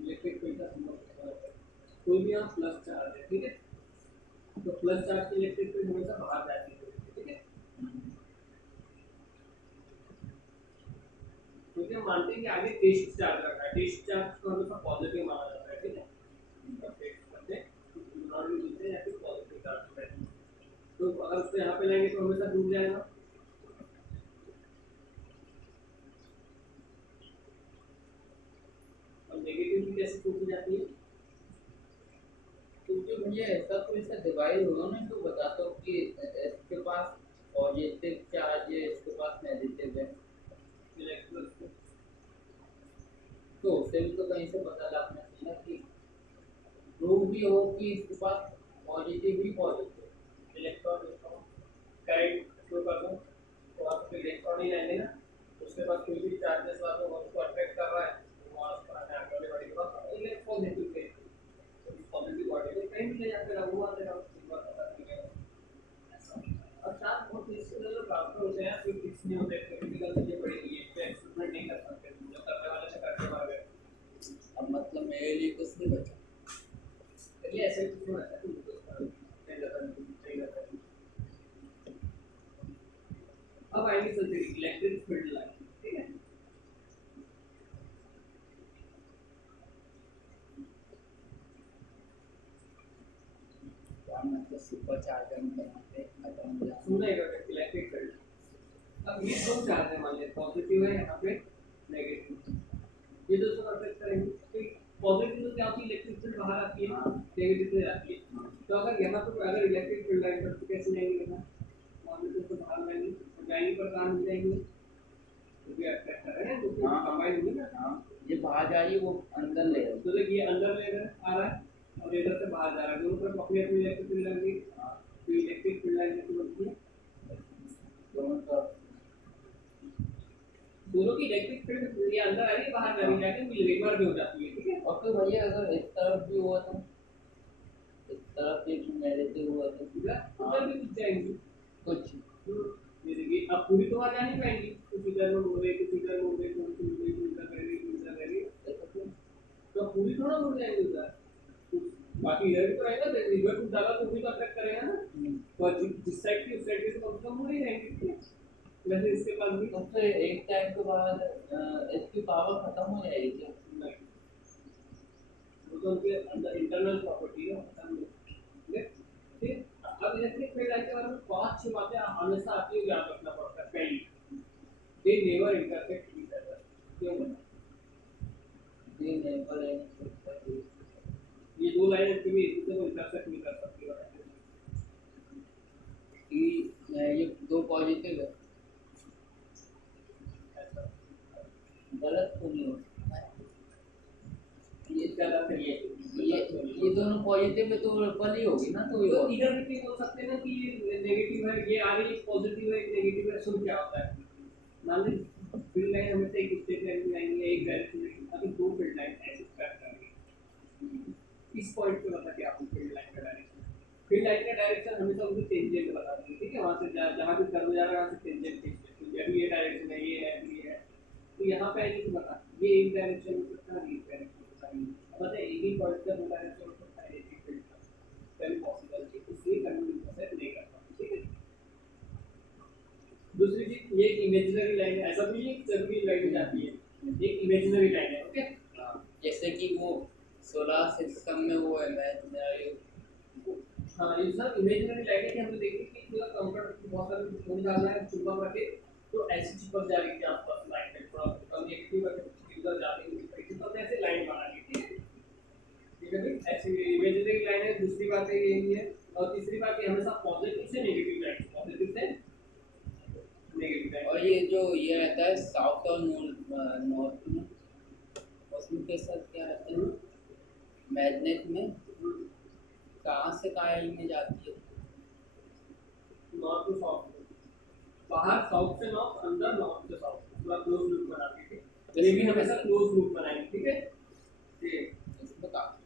इलेक्ट्रिक फील्ड का सिंबल कोई भी यहाँ प्लस चार्ज है, ठीक है, तो प्लस चार्ज की इलेक्ट्रिक फील्ड हमेशा बाहर जाती है, ठीक है। क्योंकि हम मानते हैं कि आगे टेस्ट चार्ज रखा है, टेस्ट चार्ज को हमेशा पॉजिटिव माना जाता है, ठीक है, टेस्ट करते हैं नॉट भी बोलते हैं या फिर पॉजिटिव चार्ज है, तो अगर उसको यहाँ पे लाएंगे तो हमेशा डूब जाएगा। और नेगेटिव भी कैसे पूछी जाती है, क्योंकि मुझे ऐसा तो इसका डिवाइड होगा ना तो बताता हूँ कि इसके पास पॉजिटिव चार्ज है, इसके पास नेगेटिव है, इलेक्ट्रॉन तो उससे भी तो कहीं से पता लगना चाहिए ना कि प्रूव भी हो कि इसके पास पॉजिटिव ही पॉजिटिव। इलेक्ट्रॉन करंट फ्लो कर दो तो आपको इलेक्ट्रॉन ही रहेंगे ना, उसके पास कोई भी चार्जेस वाला हो उसको अट्रैक्ट कर रहा है तो वहां पर आने वाले बॉडी के पास इलेक्ट्रॉन पॉजिटिव है, तो पॉजिटिव बॉडी में कहीं भी ले जाकर रखो वहां से एक बार पता चलेगा। और साथ बहुत इसके जो ट्रांसफर होते हैं कोई फिक्स नहीं होते, टिपिकल चीजें पड़ेगी है, तो एक्सपेरिमेंट नहीं कर सकते, जो करने वाले से करके मार गए। अब मतलब मेरे लिए कुछ नहीं बचा। चलिए ऐसे कुछ नहीं होता है, नहीं जाता है। अब आएंगे चलते इलेक्ट्रिक फील्ड लाइन, ठीक है। मतलब सुपर चार्जर में बनाते खत्म हो जाता सुना है इलेक्ट्रिक फील्ड। अब ये दो चार्ज है, मान लिया पॉजिटिव है यहाँ पे नेगेटिव, ये दोनों अट्रैक्ट करेंगे तो पॉजिटिव तो क्या होती है इलेक्ट्रिक फील्ड बाहर आती है, नेगेटिव से जाती है, तो अगर यहाँ पर अगर इलेक्ट्रिक फील्ड लाइन पर कैसे जाएंगे ना, पॉजिटिव से बाहर जाएंगे और जाएंगे पर कहाँ मिल जाएंगे, तो भी अट्रैक्ट कर रहे हैं तो हाँ। कंबाइन होंगे ना। हाँ, ये बाहर जा रही है वो अंदर ले रही तो देखिए अंदर ले रहा आ रहा है और इधर से बाहर जा रहा है, दोनों तरफ अपनी अपनी इलेक्ट्रिक फील्ड लग गई, तो इलेक्ट्रिक फील्ड लाइन कैसे बनती है, दोनों तरफ। दोनों की इलेक्ट्रिक फील्ड ये अंदर आ रही है बाहर जा रही है, जाके मिल गई बार भी हो जाती है, ठीक है। और फिर भैया अगर इस तरफ भी हुआ तो इस तरफ एक नेगेटिव हुआ तो उधर भी कुछ जाएंगी कुछ ये देखिए अब पूरी तो वहाँ जा नहीं पाएंगी, कुछ इधर में मुड़ गई कुछ इधर मुड़ गई कुछ इधर रह गई कुछ इधर रह गई, तो पूरी थोड़ा मुड़ जाएंगी उधर, बाकी इधर भी तो रहेगा, इधर कुछ ज़्यादा तो भी तो अट्रैक्ट करेगा ना, तो जिस साइड की उस साइड की तो कम से कम मुड़ ही रहेंगी, वैसे इसके पास भी तो फिर एक टाइम के बाद इसकी पावर खत्म हो जाएगी क्या? नहीं, वो तो उनके अंदर इंटरनल प्रॉपर्टी है, ठीक। अब इलेक्ट्रिक फील्ड लाइन के बारे में 5-6 बातें हमेशा आती है, याद रखना पड़ता है। पहली, they never intersect with other, क्यों बोला? ये नेबर है ये दो लाइन कभी एक दूसरे को इंटरसेक्ट नहीं कर सकती कि ये दो पॉजिटिव है, ऐसा गलत तो नहीं हो सकता है। ये गलत है, ये दोनों पॉजिटिव है तो रिपल ही होगी ना, तो ये तो इधर भी बोल सकते हैं ना कि ये नेगेटिव है, ये आ रही है पॉजिटिव है, नेगेटिव है, सुन क्या होता है, मान लीजिए फील्ड लाइन हमेशा एक स्ट्रेट लाइन में आएंगे, एक डायरेक्शन में, अगर दो फील्ड लाइन ऐसे कट करेंगे, इस पॉइंट पे बता के आपको फील्ड लाइन का डायरेक्शन, फील्ड लाइन का डायरेक्शन हमेशा उनको टेंजेंट बता देंगे, ठीक है, वहां से जहां भी कर्व जा रहा है वहां से टेंजेंट जब ये डायरेक्शन है, ये है, तो यहाँ पे आएंगे तो बता ये एक डायरेक्शन हो सकता है, एक डायरेक्शन हो सकता है, मतलब एक ही पॉइंट का दो डायरेक्शन हो सकता है, एक ही फील्ड का वेरी पॉसिबल है, इसलिए कन्वर्जेंस नहीं करता, ठीक है। दूसरी चीज ये इमेजिनरी लाइन है, ऐसा भी एक जरूरी लाइन जाती है, एक इमेजिनरी लाइन है, ओके। जैसे कि वो सोलर सिस्टम में वो है इमेजिनरी, हाँ ये सब इमेजिनरी लाइन है कि हमने देखी कि पूरा कंप्यूटर बहुत सारे फोन डालना है चुंबक रखे तो ऐसी चिपक जा रही थी आसपास लाइन में, थोड़ा कम नेगेटिव रखे उधर जाती है, तो ऐसे लाइन बना ली, ठीक है, ठीक है भाई, ऐसी इमेजिनरी लाइन है। दूसरी बात है ये है, और तीसरी बात ये हमेशा पॉजिटिव से नेगेटिव लाइन, पॉजिटिव से नेगेटिव लाइन, और ये जो ये रहता है साउथ और नॉर्थ में, उसमें के साथ क्या रहता है मैग्नेट में कहाँ से कहाँ में जाती है, नॉर्थ टू साउथ, बाहर साउथ से नॉर्थ, अंदर नॉर्थ से साउथ, पूरा क्लोज लूप बनाते हैं, ये भी हमेशा क्लोज लूप बनाएंगे, ठीक है, इसमें कहाँ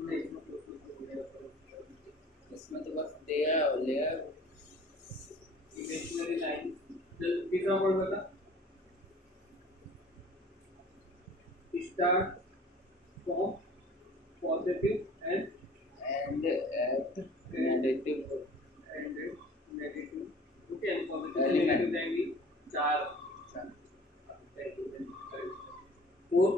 नहीं इसमें क्लोज लूप, इसमें तो बस लेयर और लेयर इमेजिनरी लाइन। तीसरा वर्ड बता, start from positive and and at negative and negative. Okay, and positive से Element. negative जाएंगी चार फोर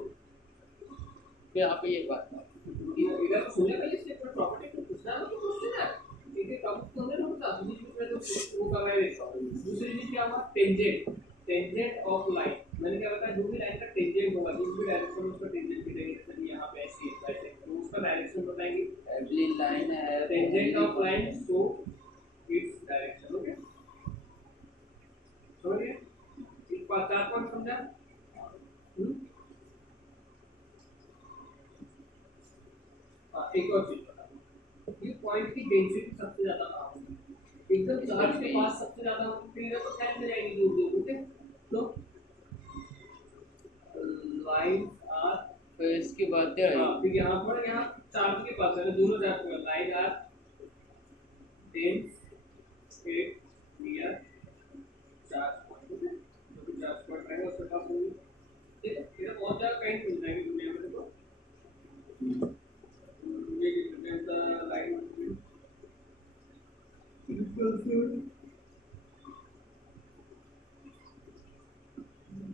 यहाँ पे ये बात इधर सुनने वाली स्टेप पर प्रॉपर्टी को पूछना है तो क्वेश्चन है ठीक है कब तो हमने होता दूसरी चीज में तो वो कर रहे हैं दूसरी चीज क्या हुआ टेंजेंट टेंजेंट ऑफ लाइन मैंने क्या बताया जो भी लाइन का टेंजेंट होगा जिस भी डायरेक्शन में उसका टेंजेंट मिलेगा जैसे यहाँ पे ऐसे ऐसे तो उसका डायरेक्शन बताएंगे every line has tangent of line so its direction okay समझिए एक बात चार पॉइंट समझा एक और चीज बता ये पॉइंट की डेंसिटी सबसे ज्यादा कहाँ होगी एकदम चार्ज के पास सबसे ज्यादा होगी फिर तो टाइम में जाएगी दूर दूर ओके तो लाइंस आर फिर इसके बाद क्या है फिर यहाँ पर यहाँ चार्ज के पास है दोनों चार्ज पर line are dense state near charge point okay जो भी चार्ज पॉइंट रहेगा उसके पास होगी ठीक है ये बहुत ज्यादा कहीं मिल जाएगी दुनिया में देखो ये रिप्रेजेंट द लाइन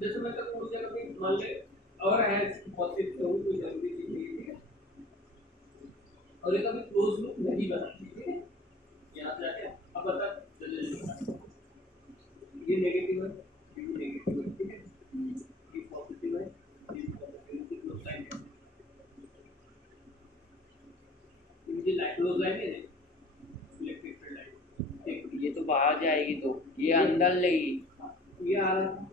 जैसे मैं तो पूछ जगह पे मान ले और है पॉजिटिव तो कोई जरूरी चीज नहीं है ठीक है और ये कभी क्लोज लूप नहीं बनाती ठीक है यहाँ से आके अब बता जल्दी ये नेगेटिव है ये भी नेगेटिव है ठीक है ये पॉजिटिव है ये पॉजिटिव है क्लोज लाइन है ये लाइन क्लोज लाइन है इलेक्ट्रिक फील्ड लाइन ठीक ये तो बाहर जाएगी तो ये अंदर लेगी ये आ रहा है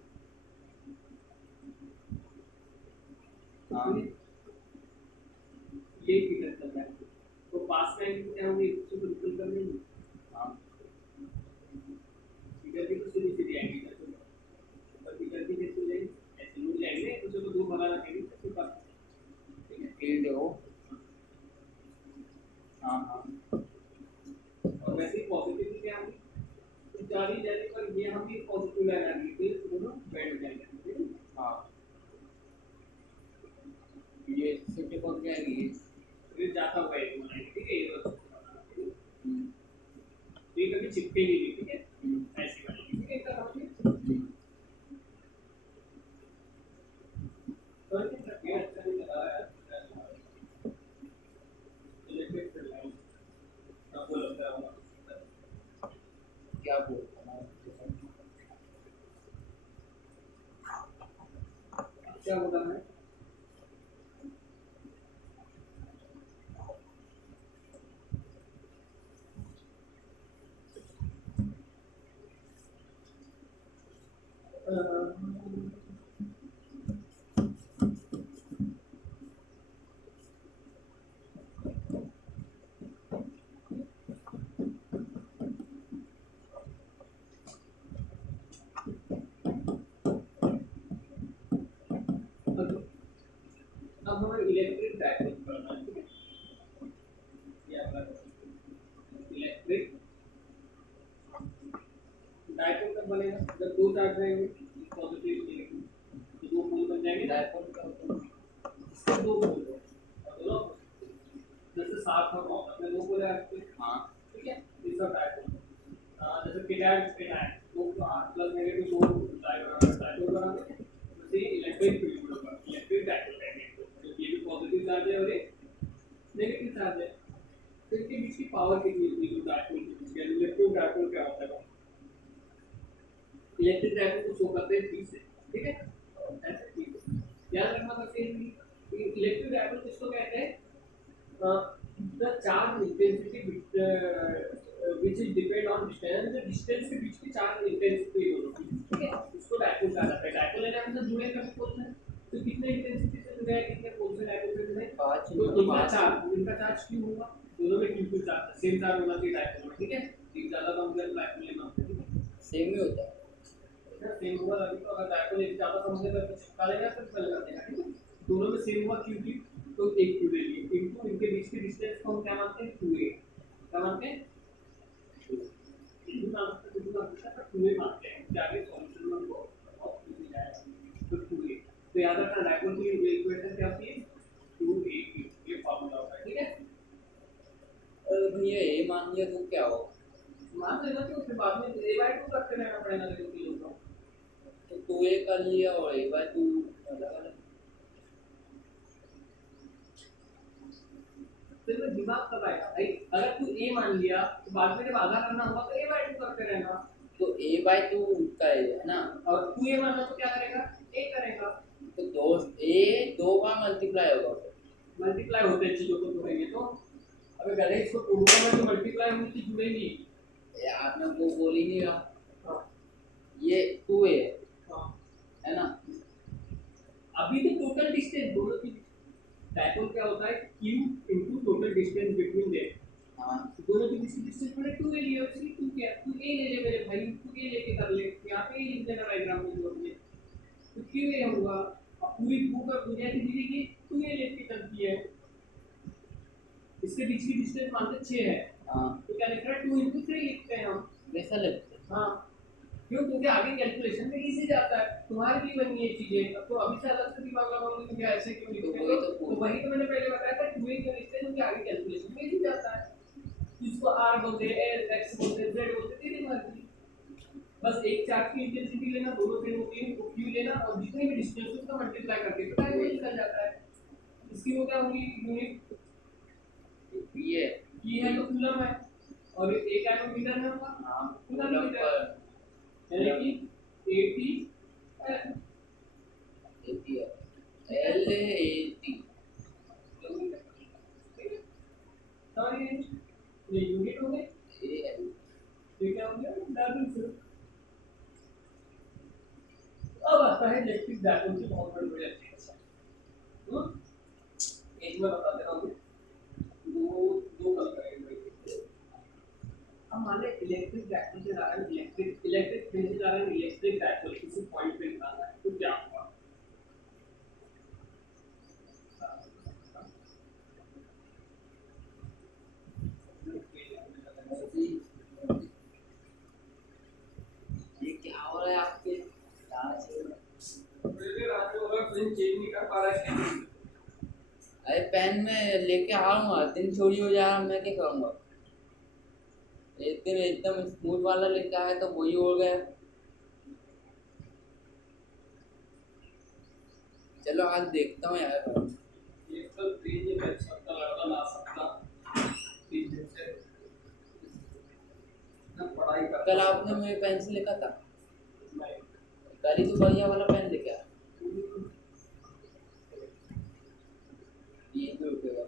हाँ ये फिगर चल रहा है तो पास में क्या होंगे इसको बिल्कुल कर लेंगे हाँ फिगर भी तो सीधी सीधी आएगी ना और फिगर भी कैसे जाएगी ऐसे लोग जाएंगे तो उसको दूर बना रखेंगे तो पास ठीक है फील्ड हो हाँ हाँ और वैसे ही पॉजिटिव क्या होगी तो जारी जाने पर ये हम भी पॉजिटिव लगा देंगे फिर दोनों बैठ जाएंगे ठीक है हाँ ये सिटी कौन जाएगी फिर जाता हुआ एक बनाएंगे ठीक है ये तो हम्म, ये कभी चिपकेगी नहीं ठीक है हम्म, ऐसी बनाएंगे ठीक है इतना समझिए हम्म। तो ये अच्छा नहीं लगा यार इलेक्ट्रिक फील्ड लाइन आपको लगता है होगा क्या बोलता हूँ क्या होता है अब हमें इलेक्ट्रिक डायपोल करना है ठीक है ये आपका इलेक्ट्रिक डायपोल कब बनेगा जब दो चार्ज रहेंगे पॉजिटिव नेगेटिव तो दो पोल बन जाएंगे डायपोल का इसके दो पोल और दोनों जैसे साथ में अपने दो पोल रखते हैं हाँ ठीक है इसका डायपोल जैसे किटायर दो प्लस नेगेटिव दो डायपोल बनाते हैं वैसे इलेक्ट्रिक फील्ड होगा इलेक्ट्रिक डायपोल तो ये भी पॉजिटिव चार्ज है और एक नेगेटिव चार्ज है तो इनके बीच की पावर कितनी होती है डायपोल के बीच में इलेक्ट्रिक डायपोल क्या होता है इलेक्ट्रिक डायपोल को शो करते हैं 30 से ठीक है ऐसे ठीक है याद रखना बस ये कि इलेक्ट्रिक डायपोल किसको कहते हैं the charge intensity which is depend on distance the distance के बीच की चार्ज इंटेंसिटी दोनों की ठीक है इसको डायपोल कहा जाता है डायपोल एलिमेंट से जुड़े कभी पोल से तो कितने इंटेंसिटी से जुड़े हैं कितने पोल से डायपोल से जुड़े हैं पाँच तो इनका चार्ज क्यों होगा दोनों में क्यों चार्ज सेम चार्ज होना चाहिए डायपोल में ठीक है एक ज्यादा कम कर डायपोल लेना होता है ठीक है सेम ही होता है सेम हुआ अभी तो अगर डायपोल एक ज्यादा कम हो जाए तो चिपका लेगा फिर फल कर देगा ठीक है दोनों में सेम हुआ क्योंकि तो एक क्यू ले लिए इनटू इनके बीच की डिस्टेंस को हम क्या मानते हैं 2a क्या मानते हैं मानते हैं जाके सॉल्यूशन में उनको और मिल जाएगा तो 2a तो याद रखना डायपोल की इक्वेशन क्या होती है 2a ये फॉर्मूला होता है ठीक है। और भैया ये मान लिया तो क्या हो, मान लेना कि उसके बाद में a/2 करते रहना पड़ेगा लेकिन चीजों को तो 2a कर लिया और a/2 अलग अलग। फिर में दिमाग कब आएगा भाई, अगर तू a मान लिया तो बाद में जब आधा करना होगा तो a/2 करते रहना, तो a/2 का है ना, और तू a माना तो क्या करेगा a करेगा, तो दो a दो बार मल्टीप्लाई होगा फिर। मल्टीप्लाई होते हैं चीजों को जोड़ेंगे तो। अबे गधे इसको उर्दू में तो मल्टीप्लाई होनी चीज जुड़ेगी। आपने वो बोल ही नहीं रहा, हाँ ये 2a हाँ है ना। अभी तो टोटल डिस्टेंस दोनों की डायपोल क्या होता है q into total distance between them. हाँ दोनों की डिस्टेंस मैंने 2a लिया इसलिए तू क्या तू a ले ले मेरे भाई, तू a लेके कर ले, यहां पे लिख देना डायग्राम में जोड़ के तो qa होगा। अब पूरी बुक और दुनिया की चीजें की 2a लेके चलती है, इसके बीच की डिस्टेंस मानते 6 है हाँ तो क्या लिख रहा है 2 into 3 लिखते हैं हम। वैसा लगता है। हाँ क्यों, क्योंकि आगे कैलकुलेशन में इजी जाता है, तुम्हारी भी बनी है चीजें, अब तो अभी से अलग से दिमाग लगाओगे तो क्या ऐसे क्यों लिखते हो, तो वही तो मैंने पहले बताया था 2a क्यों लिखते हैं क्योंकि आगे कैलकुलेशन में इजी जाता है। इसको r बोलते हैं x बोलते हैं z बोलते हैं, तेरी मर्जी। बस एक चार्ज की इंटेंसिटी लेना, दोनों से होती है तो q लेना और जितने भी डिस्टेंस उसका मल्टीप्लाई करके तो टाइम निकल जाता है। इसकी वो क्या होगी यूनिट ये की है तो कूलम है और एक आयन मीटर में होगा हाँ कूलम कूलम मीटर, पर यानी कि 80 एटी है LAT और ये यूनिट हो गए, AL। ये क्या हो गया डायपोल। अब आता है इलेक्ट्रिक डायपोल की बहुत बड़ी बड़ी एप्लीकेशन। एक मैं बता दे रहा हूँ, दो कल करेंगे। अब मान ले इलेक्ट्रिक डायपोल से जा रहा है, इलेक्ट्रिक फील्ड से जा रहा है इलेक्ट्रिक डायपोल किसी पॉइंट पे निकालना है तो क्या होगा। ये क्या हो रहा है आपके यहाँ से? मेरे रात में होगा पेन चेंज नहीं कर पा रहा है। अरे पेन में लेके आऊंगा, दिन चोरी हो जा रहा, मैं क्या करूंगा। एक दिन एकदम स्मूथ वाला लेके आया तो वही हो गया। चलो आज देखता हूँ यार। ये तो पेन ही कर सकता, लड़का ला सकता तीन दिन से ना पढ़ाई कर। कल आपने मेरे पेन से लिखा था, नहीं कल ही तो बढ़िया वाला पेन लेके आया। ये भी रुकेगा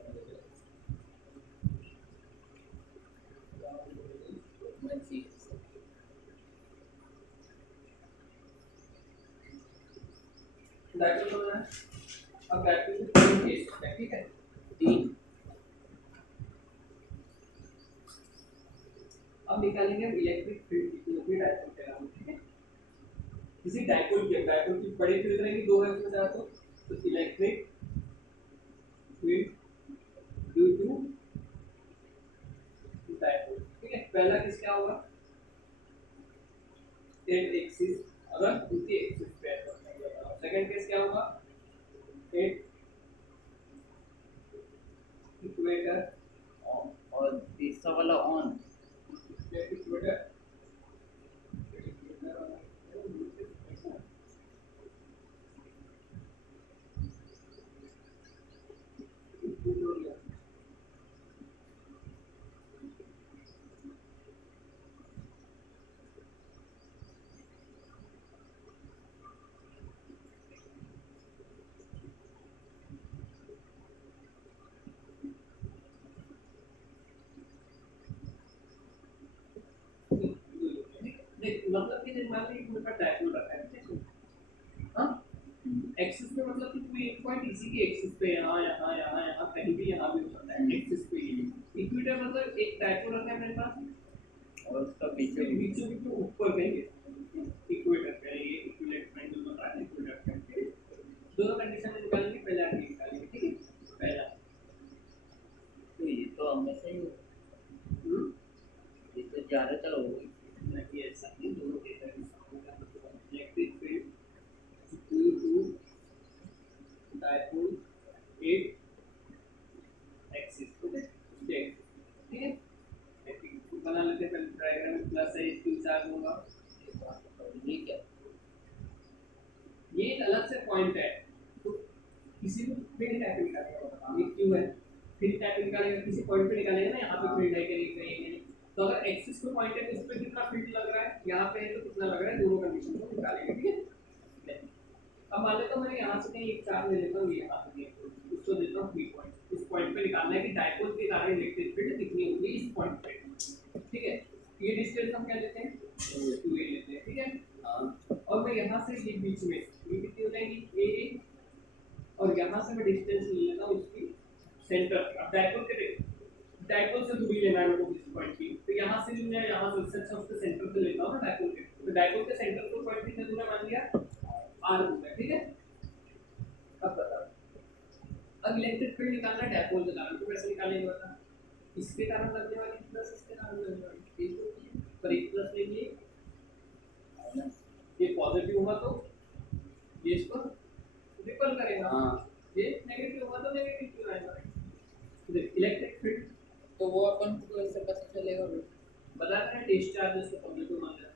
मैं सीख डायपोल होना है। अब डायपोल के तीन केस होते हैं ठीक है। तीन। अब निकालेंगे हम इलेक्ट्रिक फील्ड की जो भी डायपोल के नाम ठीक है। किसी डायपोल की बड़ी फील्ड रहेगी, दो है उसमें चाहे तो electric field due to dipole ठीक है। पहला केस क्या होगा, एट एक्सिस अगर दूसरी एक्सिस पे है। सेकंड केस क्या होगा, एट इक्वेटर और तीसरा वाला ऑन। इक्वेटर मतलब कि मान लीजिए मेरे पास डायपोल रखा है ठीक है। हां एक्सिस पे मतलब कि कोई एक पॉइंट इसी की एक्सिस पे यहाँ कहीं भी यहाँ भी हो सकता है एक्सिस पे। इक्वेटर मतलब एक डायपोल रखा है मेरे पास और उसका पीछे बीचों बीच ऊपर कहीं इक्वेटर पे ये इक्विलेटरल एंगल बता रहा है इक्वेटर पे ठीक है। दोनों कंडीशन में निकालेंगे, पहले आगे निकालेंगे ठीक है। पहला तो ये तो हमेशा ही ये तो ज़्यादा चलो नहीं ऐसा नहीं, दोनों के इलेक्ट्रिक फील्ड ड्यू टू ये एक अलग से पॉइंट है, तो किसी को फील्ड टाइप निकालेगा, बताओ ये क्यों है, फील्ड टाइप निकालेगा किसी पॉइंट पे निकालेगा ना, यहाँ पे फील्ड है कि नहीं, तो अगर एक्सिस पे पॉइंट है तो इस पे कितना फील्ड लग रहा है, यहाँ पे है तो कितना लग रहा है, दोनों कंडीशन को निकालेंगे, ठीक है। अब मान लेता हूँ मैं यहाँ से कहीं एक चार्ज ले लेता हूँ, ये यहाँ से उसको देता हूँ 3 पॉइंट, इस पॉइंट पे निकालना है कि डायपोल के कारण इलेक्ट्रिक फील्ड कितनी होगी इस पॉइंट पे, ठीक है। ये डिस्टेंस हम क्या लेते हैं, 2a लेते हैं, ठीक है। और मैं यहाँ से ये बीच में ये कितनी हो जाएगी a, और यहाँ से मैं डिस्टेंस ले लेता हूँ इसकी सेंटर, अब डायपोल से दूरी लेना है मेरे को इस पॉइंट की, तो यहाँ से मैं यहाँ से उसके सेंटर से लेता हूँ ना डायपोल के, तो डायपोल के सेंटर से पॉइंट कितना दूर है मान लिया r दूर है, ठीक है। अब बताओ, अब इलेक्ट्रिक फील्ड निकालना है डायपोल के कारण, तो कैसे निकालेंगे बता, इसके कारण लगने वाली प्लस इसके कारण लगने वाली, पर एक प्लस लेंगे, ये पॉजिटिव हुआ तो ये इसको रिपल करेगा, ये नेगेटिव हुआ तो नेगेटिव क्यों आएगा, देख इलेक्ट्रिक फील्ड तो वो अपन को कैसे पता चलेगा, बता रहे हैं डिस्चार्ज इसको पॉजिटिव मान लेना,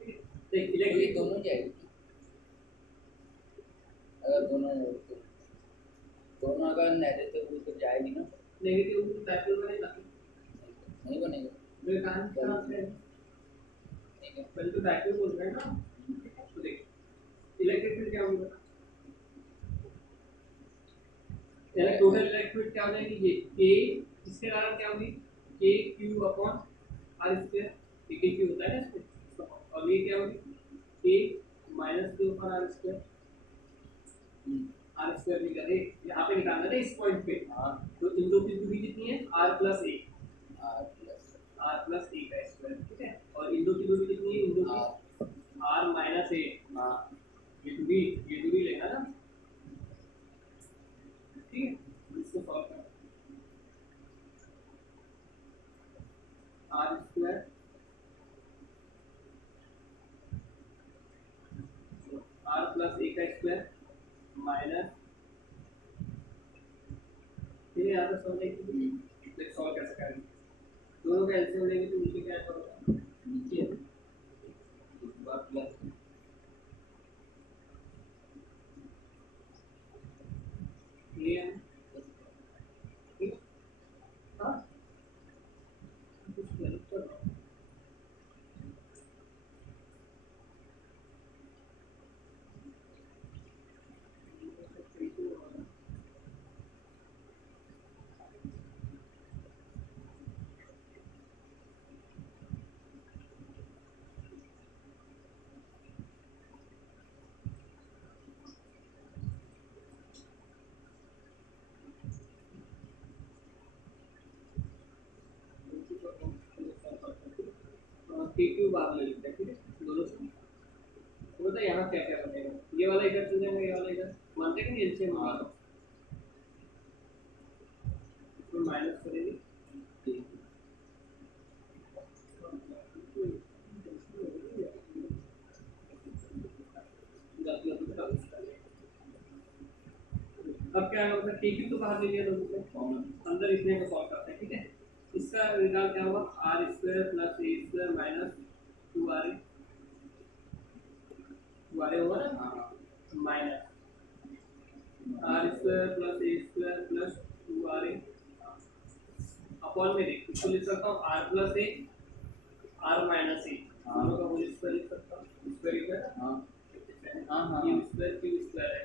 ठीक है। देख ये इलेक्ट्रिक दोनों जाएगी, अगर दोनों अगर नेगेटिव हुई तो जाएगी ना, नेगेटिव तो डायपोल बनेगा नहीं बनेगा, मेरे कान की तरफ से, ठीक है। पहले तो डायपोल बोल रहे हैं ना, तो देख इलेक्ट्रिक फील्ड क्या होगा, टोटल इलेक्ट्रिक फील्ड क्या हो जाएगी, ये k इसके कारण क्या होगी, k q upon r square, ये k q होता है ना इसमें, और ये क्या होगी k minus q upon r square, r square भी करे यहाँ पे निकालना है इस पॉइंट पे, तो इन दो की दूरी कितनी है r प्लस a का स्क्वायर, ठीक है। और इन दो की दूरी कितनी है, इन दो की r माइनस a, ये दूरी लेगा ना, ठीक है। इसको सॉल्व करना, r square r plus a का स्क्वायर माइनस, ठीक है। यहाँ पे सॉल्व करेंगे, देख सॉल्व कैसे करेंगे, दोनों का एलसीएम लेंगे तो नीचे क्या आएगा, नीचे प्लस ये ठीक है, हाँ कुछ गलत कर रहा हूँ, k3 बाहर ले लेते हैं, ठीक है, दोनों से तो बता यहाँ क्या क्या बनेगा, ये वाला इधर चल जाएगा, ये वाला इधर, मानते हैं कि नहीं एलसीएम होगा, तो माइनस करेंगे, अब क्या होगा, k3 तो बाहर ले लिया दोनों से, अंदर इतने को सॉल्व करते हैं, ठीक है। इसका रिजल्ट क्या होगा, r square plus a square minus 2r होगा ना, minus r square plus a square plus 2r upon में देख इसको लिख सकता हूँ r plus a r minus a, दोनों का होल स्क्वायर लिख सकता हूँ, स्क्वायर इधर ये स्क्वायर q स्क्वायर है,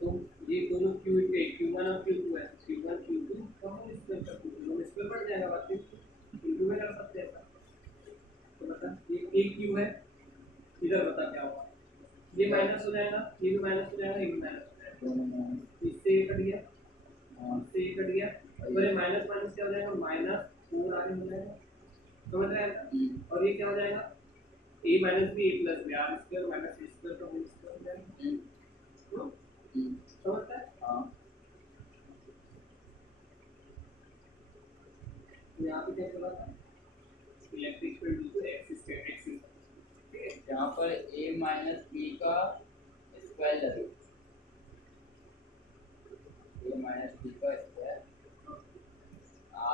तो ये दोनों q1 और q2 है, q1 q2 का होल स्क्वायर का दोनों स्क्वायर बढ़ जाएगा, बात q2 में कर सकते हैं ऐसा, तो बता ये एक q है, इधर बता क्या होगा, ये माइनस हो जाएगा, ये भी माइनस हो जाएगा, ये भी माइनस हो जाएगा, इससे ये कट गया, इससे ये कट गया, और ये माइनस माइनस क्या हो जाएगा, माइनस 4 आगे हो जाएगा, समझ रहे हैं, और ये क्या हो जाएगा, a minus b a plus b r square minus a square का होल स्क्वायर हो जाएगा, समझता है, यहाँ पे क्या चला था, इलेक्ट्रिक फील्ड तो एक्सिस, ठीक है, यहाँ पर a माइनस बी का स्क्वायर लगेगा, a माइनस बी का square,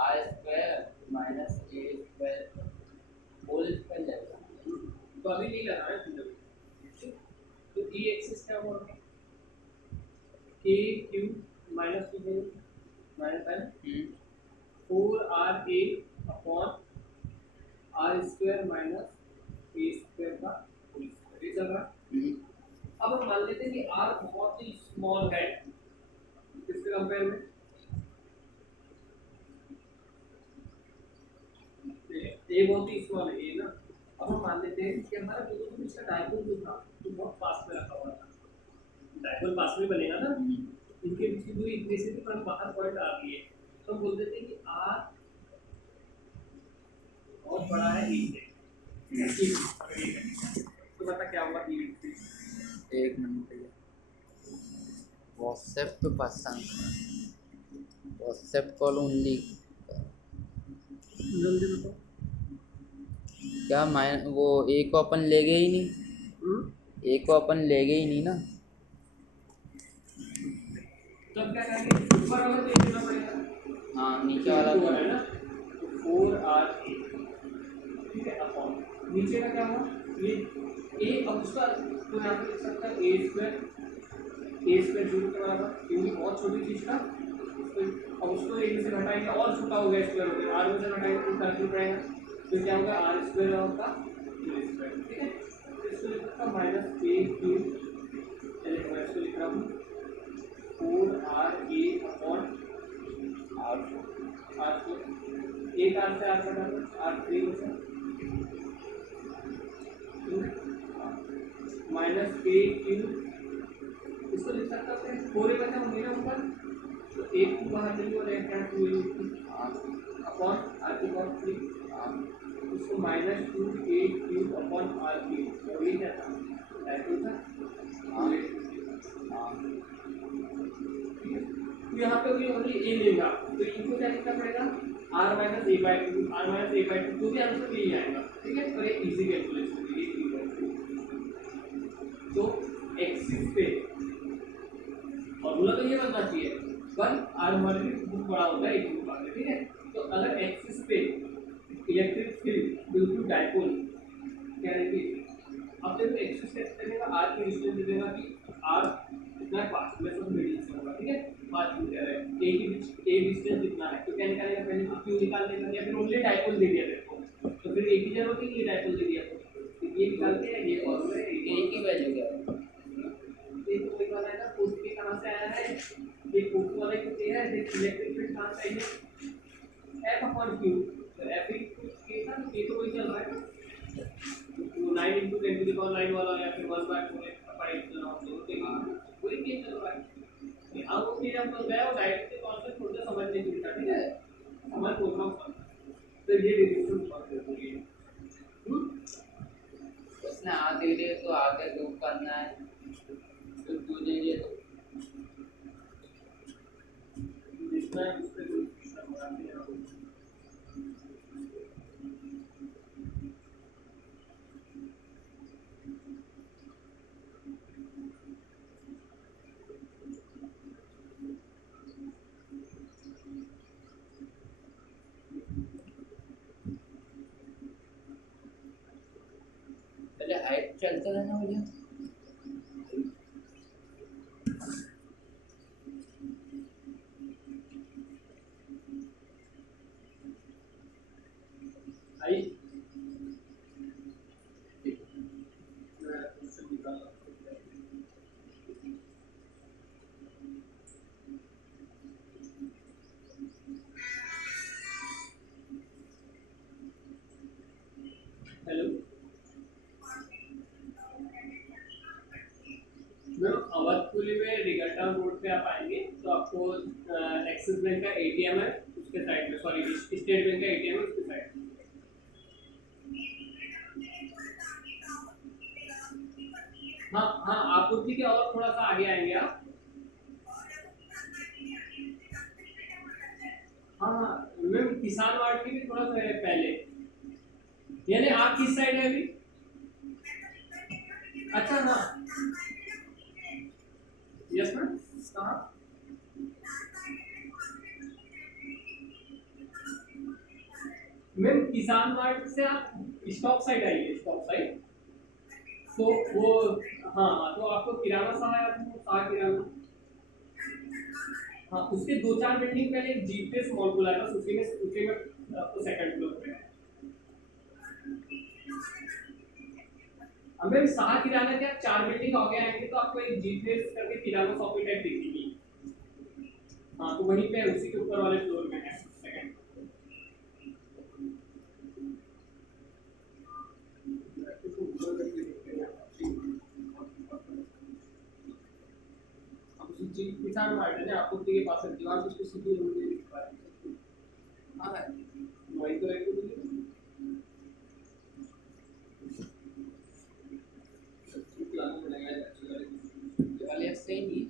r square minus a square whole square लगेगा, तो अभी नहीं लगा है, तो ई एक्सिस क्या हुआ के क्यू माइनस टू माइनस है 4 RA upon R square minus A square का होल स्क्वायर ये चल रहा है। अब हम मान लेते हैं कि आर बहुत ही स्मॉल है किसके कंपेयर में ए बहुत ही स्मॉल है ये ना। अब हम मान लेते हैं कि हमारा दोनों के बीच का डायगोनल जो था वो बहुत पास में रखा हुआ था, डायगोनल पास में बनेगा ना, इनके बीच की दूरी इतनी सी थी पर बाहर पॉइंट आ गई है तो हम बोल देते हैं कि आर बहुत बड़ा है ए से तो बता क्या होगा ई एक मिनट व्हाट्सएप पे पाकिस्तान व्हाट्सएप कॉल ओनली जल्दी बताओ। क्या माइन वो ए को अपन ले गए ही नहीं, ए को अपन ले गए ही नहीं ना। तब क्या करेंगे ऊपर वाला तो देना पड़ेगा हाँ नीचे वाला तो है ना 4RA ठीक है अपॉन नीचे का क्या हुआ ये ए अब उसका तो यहाँ पे लिख सकता है ए स्क्वायर 0 के बराबर क्योंकि बहुत छोटी चीज का अब उसको ए से घटाएंगे और छोटा हो गया स्क्वायर हो गया आर में से घटाएंगे तो सर्किल पड़ेगा तो क्या होगा आर स्क्वायर होगा स्क्वायर ठीक है तो इसको लिख सकता माइनस ए क्यूब चलिए मैं इसको लिख रहा हूँ 4RA अपॉन R4 एक आर से आर कटा R3 बचा माइनस ए क्यूब इसको लिख सकता है 4 बचा होंगे ना ऊपर तो एक को बाहर चलिए और एक क्या 2 अपॉन R3 अपॉन 3 इसको minus 2A cube upon R3 और ये क्या था डायगोनल था तो यहाँ पे भी ओनली ए लेगा तो इनको क्या लिखना पड़ेगा r minus A by two तो भी आंसर यही आएगा ठीक है। और ये इजी कैलकुलेशन है तो एक्सिस पे फॉर्मूला तो ये बनना चाहिए पर r हमारे लिए बहुत बड़ा होता है एक के मुकाबले ठीक है। तो अगर एक्सिस पे इलेक्ट्रिक फील्ड बिल्कुल डाइपोल क्या रहेगी अब देखो एक्सिस टेस्ट करेगा r की डिस्टेंस दे देगा कि r इतना पास में सब मिडिल से होगा ठीक है 5 मीटर है ए के बीच ए डिस्टेंस कितना है तो क्या निकालेगा पहले तो क्यू निकाल देगा या फिर ओनली डाइपोल दे दिया तेरे को तो फिर एक ही जरूरत है कि ये डाइपोल दे दिया तो ये निकालते हैं ये फॉर्मूला है ए की वैल्यू क्या है ये तो वही वाला है ना फोर्स के कहां से आया है ये फोर्स वाला कितने है ये इलेक्ट्रिक फील्ड कहां से आई है F अपॉन Q तो F के था ये तो वही चल रहा है तो 9 × 10 टू द पावर 9 वाला या फिर 1/4 वही केस चल रहा है। अब वो फिर हम लोग गए और डायरेक्ट के कॉन्सेप्ट थोड़ा समझ नहीं मिलता ठीक है समझ बोलना तो ये डिस्कशन बहुत जरूरी है उसने आ दे दिए तो आगे दो करना है तो दो दे दिए तो जितना है उस पे डिस्कशन बनाते हैं हाइट चलता रहना भैया आई हेलो मैम अवधपुरी में रिगल्टा रोड पे आप आएंगे तो आपको एक्सिस बैंक का एटीएम है उसके साइड में सॉरी स्टेट बैंक का एटीएम है उसके साइड में हाँ हाँ आपूर्ति के और थोड़ा सा आगे आएंगे आप हाँ हाँ मैम किसान वार्ड के भी थोड़ा सा है पहले यानी आप किस साइड है अभी अच्छा हाँ यस मैम कहाँ मैम किसान मार्ट से आप स्टॉप साइड आइए स्टॉप साइड तो वो, हाँ तो आपको किराना सहा याद है, सहा किराना, हाँ उसके दो चार बिल्डिंग पहले एक जीपीएस मॉल खुला था, उसी में आपको सेकंड फ्लोर पे है। हमें सहा किराना के आप चार बिल्डिंग आगे आएंगे तो आपको एक जीपीएस करके किराना शॉपिंग टाइप दिखेगी। हाँ तो वहीं पे उसी के ऊपर वाले फ्लोर में है सेकंड। अब उसी चीज किसान मार्ट है ना, आपको के पास है दीवार, उसको सीधी रोड में दिख पा रही है। हाँ वही तो है कि प्लान बनाया है अच्छी वाले ऐसे ही नहीं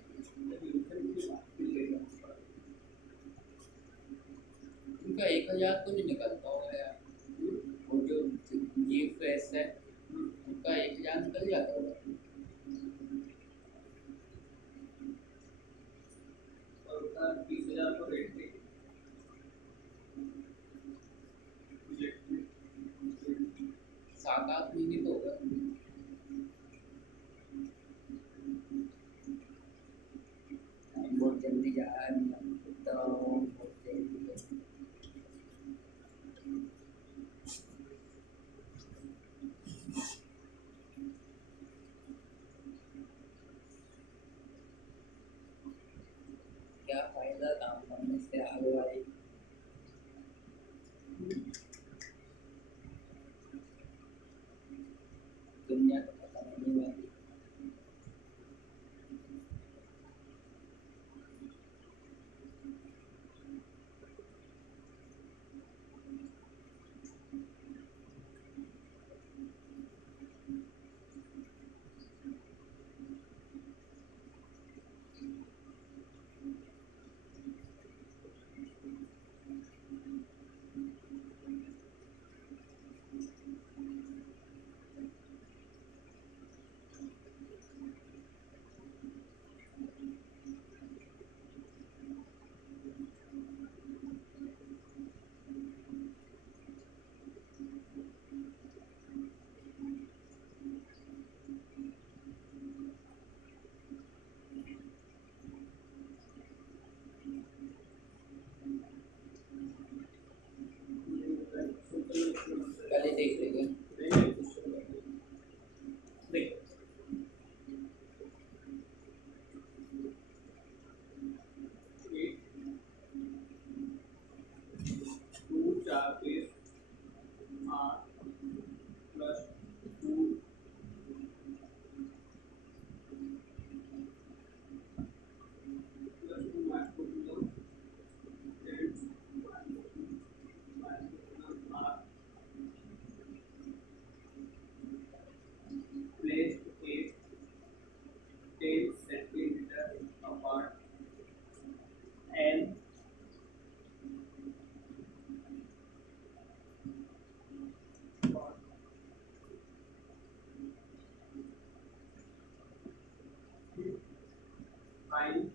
उनका 1,000 तो नहीं निकलता होगा यार, वो जो ये फ्रेश है उनका 1,000 निकल जाता होगा। और उसका 20,000 को रेट थे। सात आठ महीने तो होगा। बहुत जल्दी जा रहा है, तो बहुत जल्दी है। क्या फायदा काम करने से आगे वाली दुनिया को पता नहीं वाली। पहले देख लेंगे। Placed 10 centimeter apart and fine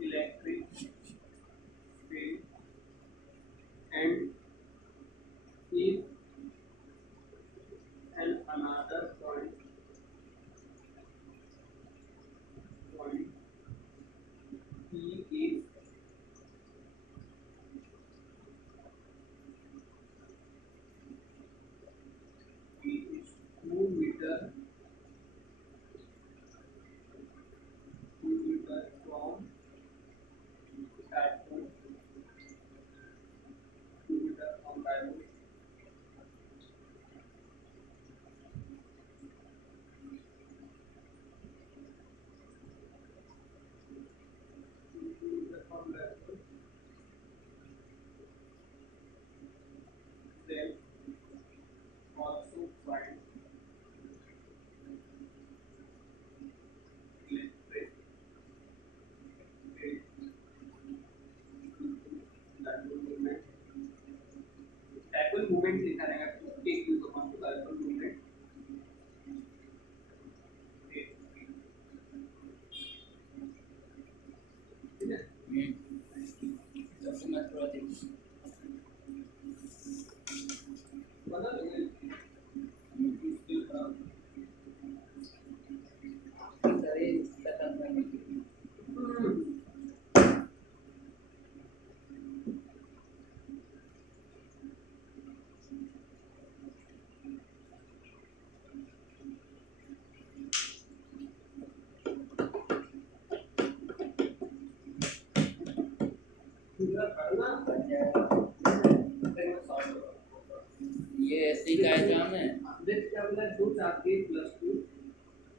electric field and if and another point he is 2 meter दूसरा पढ़ना ये ऐसे ही का एग्जाम है। देख क्या बोला, दो चार के प्लस 2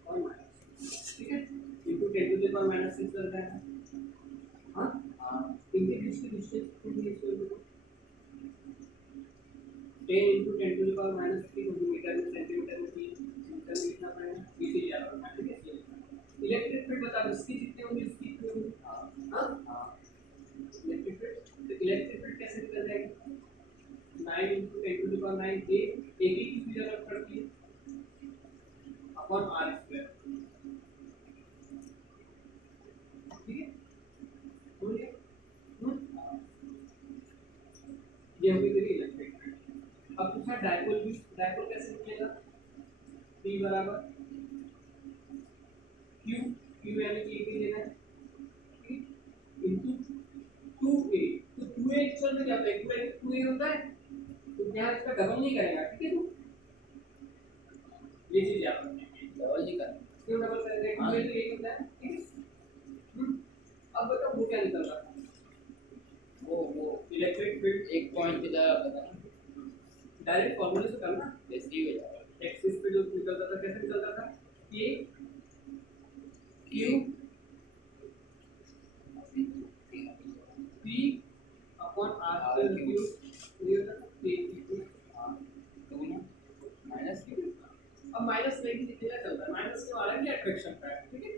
और माइनस, ठीक है, into 10 to the power minus 6 कर रहा है। हाँ हाँ इनके बीच की डिस्टेंस कितनी है इसको देखो, 10 into 10 to the power minus 3 metre में सेंटीमीटर में 3 मीटर में कितना पड़ेगा, इसे याद रखना, ठीक है। इलेक्ट्रिक फील्ड बता, इसकी कितनी होगी, इसकी कितनी होगी। हाँ हाँ इलेक्ट्रिक फील्ड, तो इलेक्ट्रिक फील्ड कैसे निकल जाएगी, 9 इनटू 10 टू द पावर 9, ये एक ही की जरूरत पड़ती है अपॉन आर स्क्वायर, ठीक है, हो गया। ये होगी तेरी इलेक्ट्रिक फील्ड। अब पूछा डायपोल भी, डायपोल कैसे निकलेगा, P बराबर Q, Q यानी कि एक ही लेना है, ठीक, इनटू 2a, तो 2a एक्चुअल में क्या होता है, 2a होता है, तो यहाँ इसका डबल नहीं करेगा, ठीक है, तू ये चीज याद रखनी है, डबल नहीं करना। क्यों डबल करेगा, 2a तो एक होता है, ठीक है। अब बताओ वो क्या निकल रहा है, वो इलेक्ट्रिक फील्ड एक पॉइंट की जगह पता नहीं, डायरेक्ट फॉर्मूले से करना, ऐसे ही हो जाएगा। एक्सिस पे जो निकलता था कैसे निकलता था, a q p upon r square cube, ये होता है a q। हाँ 2 ना माइनस क्यू। अब माइनस नहीं भी लिखना चलता है, माइनस क्यों आ रहा है, कि अट्रैक्शन का है, ठीक है,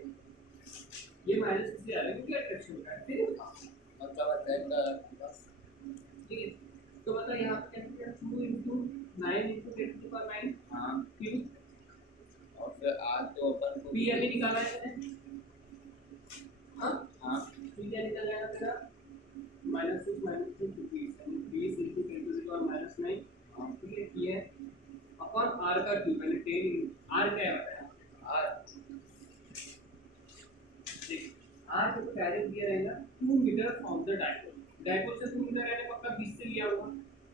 ये माइनस इसलिए आ रहा है क्योंकि अट्रैक्शन का है, ठीक है, मतलब अटैक का बस। ठीक है। तो बता यहाँ पे क्या किया, 2 into 9 into 10 to the power 9 हाँ q, और फिर आज तो अपन को p अभी निकाला है मैंने, हाँ हाँ p क्या निकल जाएगा तेरा, -6 -2 20 यानी 20 इनटू 10 टू द पावर -9, हाँ ठीक है, ये है अपॉन r का क्यूब, मैंने 10 r क्या है बताया, आर देख r को डायरेक्ट दिया रहेगा 2 metre from the dipole, dipole से 2 मीटर रहने पक्का 20 से लिया होगा,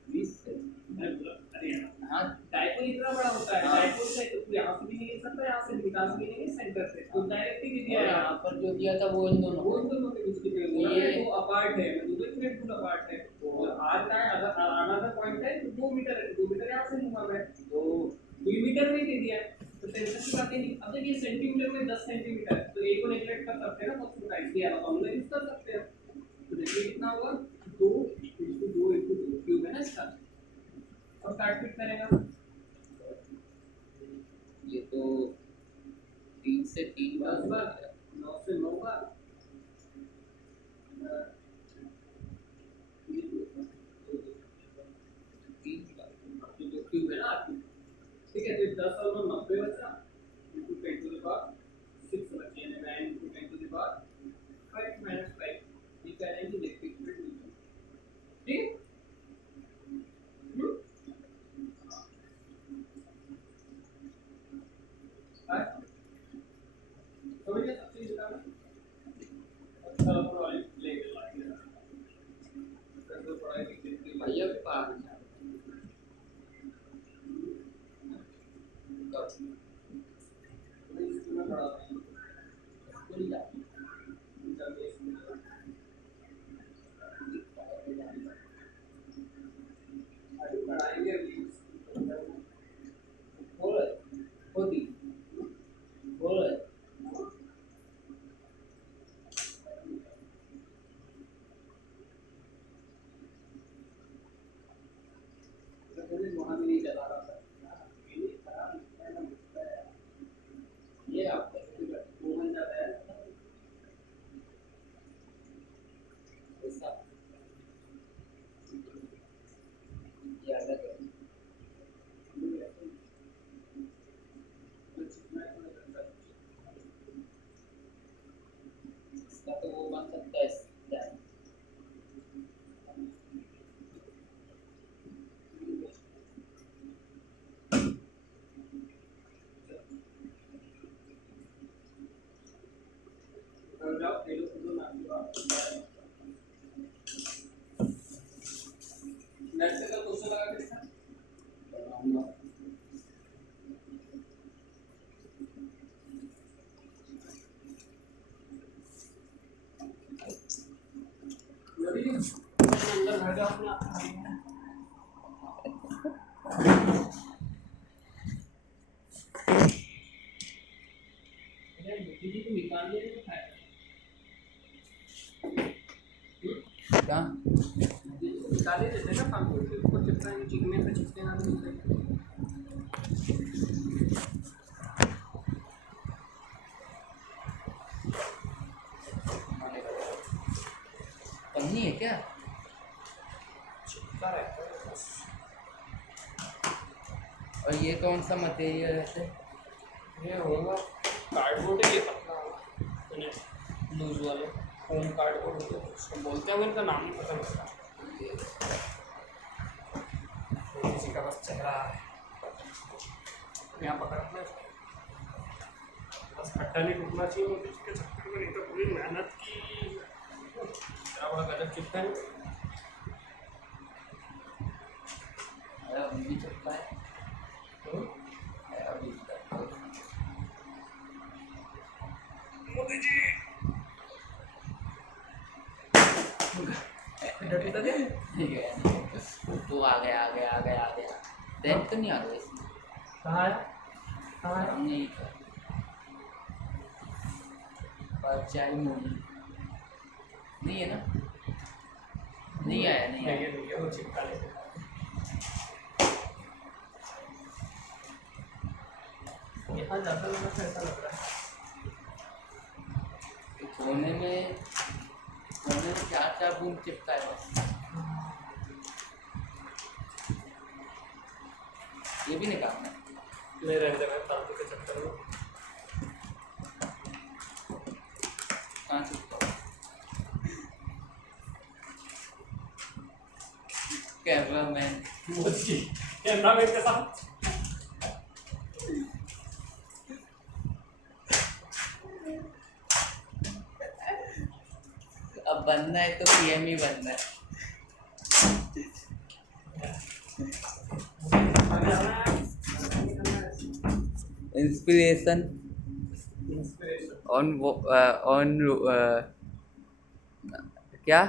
20 से। अरे यार हाँ डायपोल इतना बड़ा होता है, हाँ। डायपोल से तो यहाँ से भी नहीं ले सकता, यहाँ से निकाल भी नहीं सेंटर से, तो डायरेक्ट ही दिया और है यहाँ पर जो दिया था वो इन दोनों वो को। इन दोनों के बीच की पेड़ ये- है, वो अपार्ट है, मतलब दो मिनट फुल अपार्ट है, तो r का है अगर अनदर पॉइंट है तो 2 मीटर है, 2 मीटर यहाँ से लूंगा मैं, तो मिलीमीटर में दे दिया है, तो सेंटर की बात ही नहीं। अब देखिए सेंटीमीटर में 10 सेंटीमीटर, तो एक को नेगलेक्ट कर सकते हैं ना, बहुत छोटा इसलिए आप फॉर्मूला यूज कर सकते हैं, तो देखिए कितना होगा 2 इनटू 2 इनटू 2 क्यूब है ना इसका, और काट पीट करेगा, ये तो 3 से 3 10 बार 9 से 9 बार, ये 3 का। जो क्यूब है ना, ठीक है, तो 10 और 9 90 बचा, इनटू 10 टू द पावर 6 बचे, यानी 9 into 10 to the power 5 minus 5, ये कह रहे हैं कि इलेक्ट्रिक फील्ड, ठीक है। समझ गया सब चीज बताना, अच्छा पढ़ाई लेके लाएंगे, कैसे पढ़ाई की कितनी भैया भी पार नहीं आ कब इसमें पढ़ा नहीं, स्कूल जाते अभी पढ़ाएंगे अभी बोल होती दीदी को निकाल ले क्या निकाले देते ना फालतू के ऊपर चिपकाएंगे चिकने पे चिपकेगा नहीं सही। पन्नी है क्या? चिपका रहता है बस। और ये कौन सा मटेरियल है? ये होगा कार्डबोर्ड है, ये पतला वाला लूज वाले होम कार्डबोर्ड होते हैं उसको बोलते हैं, इनका नाम नहीं पता मेरा। किसी का बस चेहरा है यहाँ पकड़ना है, बस खट्टा नहीं टूटना चाहिए मोदी जी के चक्कर में, नहीं तो पूरी मेहनत की क्या बड़ा गजब चिपका है। अभी चलता है अभी मोदी जी ठीक है। तो आ गया आ गया आ गया आ गया। डेंट तो नहीं आ गया इसमें? कहाँ है कहाँ है? नहीं परछाई मूवी नहीं है ना? नहीं आया नहीं आया। नहीं है वो चिपका लेते हैं। यहाँ ज़्यादा लगा तो ऐसा लग रहा है कोने में 4-4 बूंद चिपका है बस। ये भी निकालना है। नहीं रह जाएगा फालतू के चक्कर में। कहाँ चिपका? Cameraman Modi ji camera man के साथ अब बनना है तो पीएम ही बनना है। इंस्पिरेशन ऑन क्या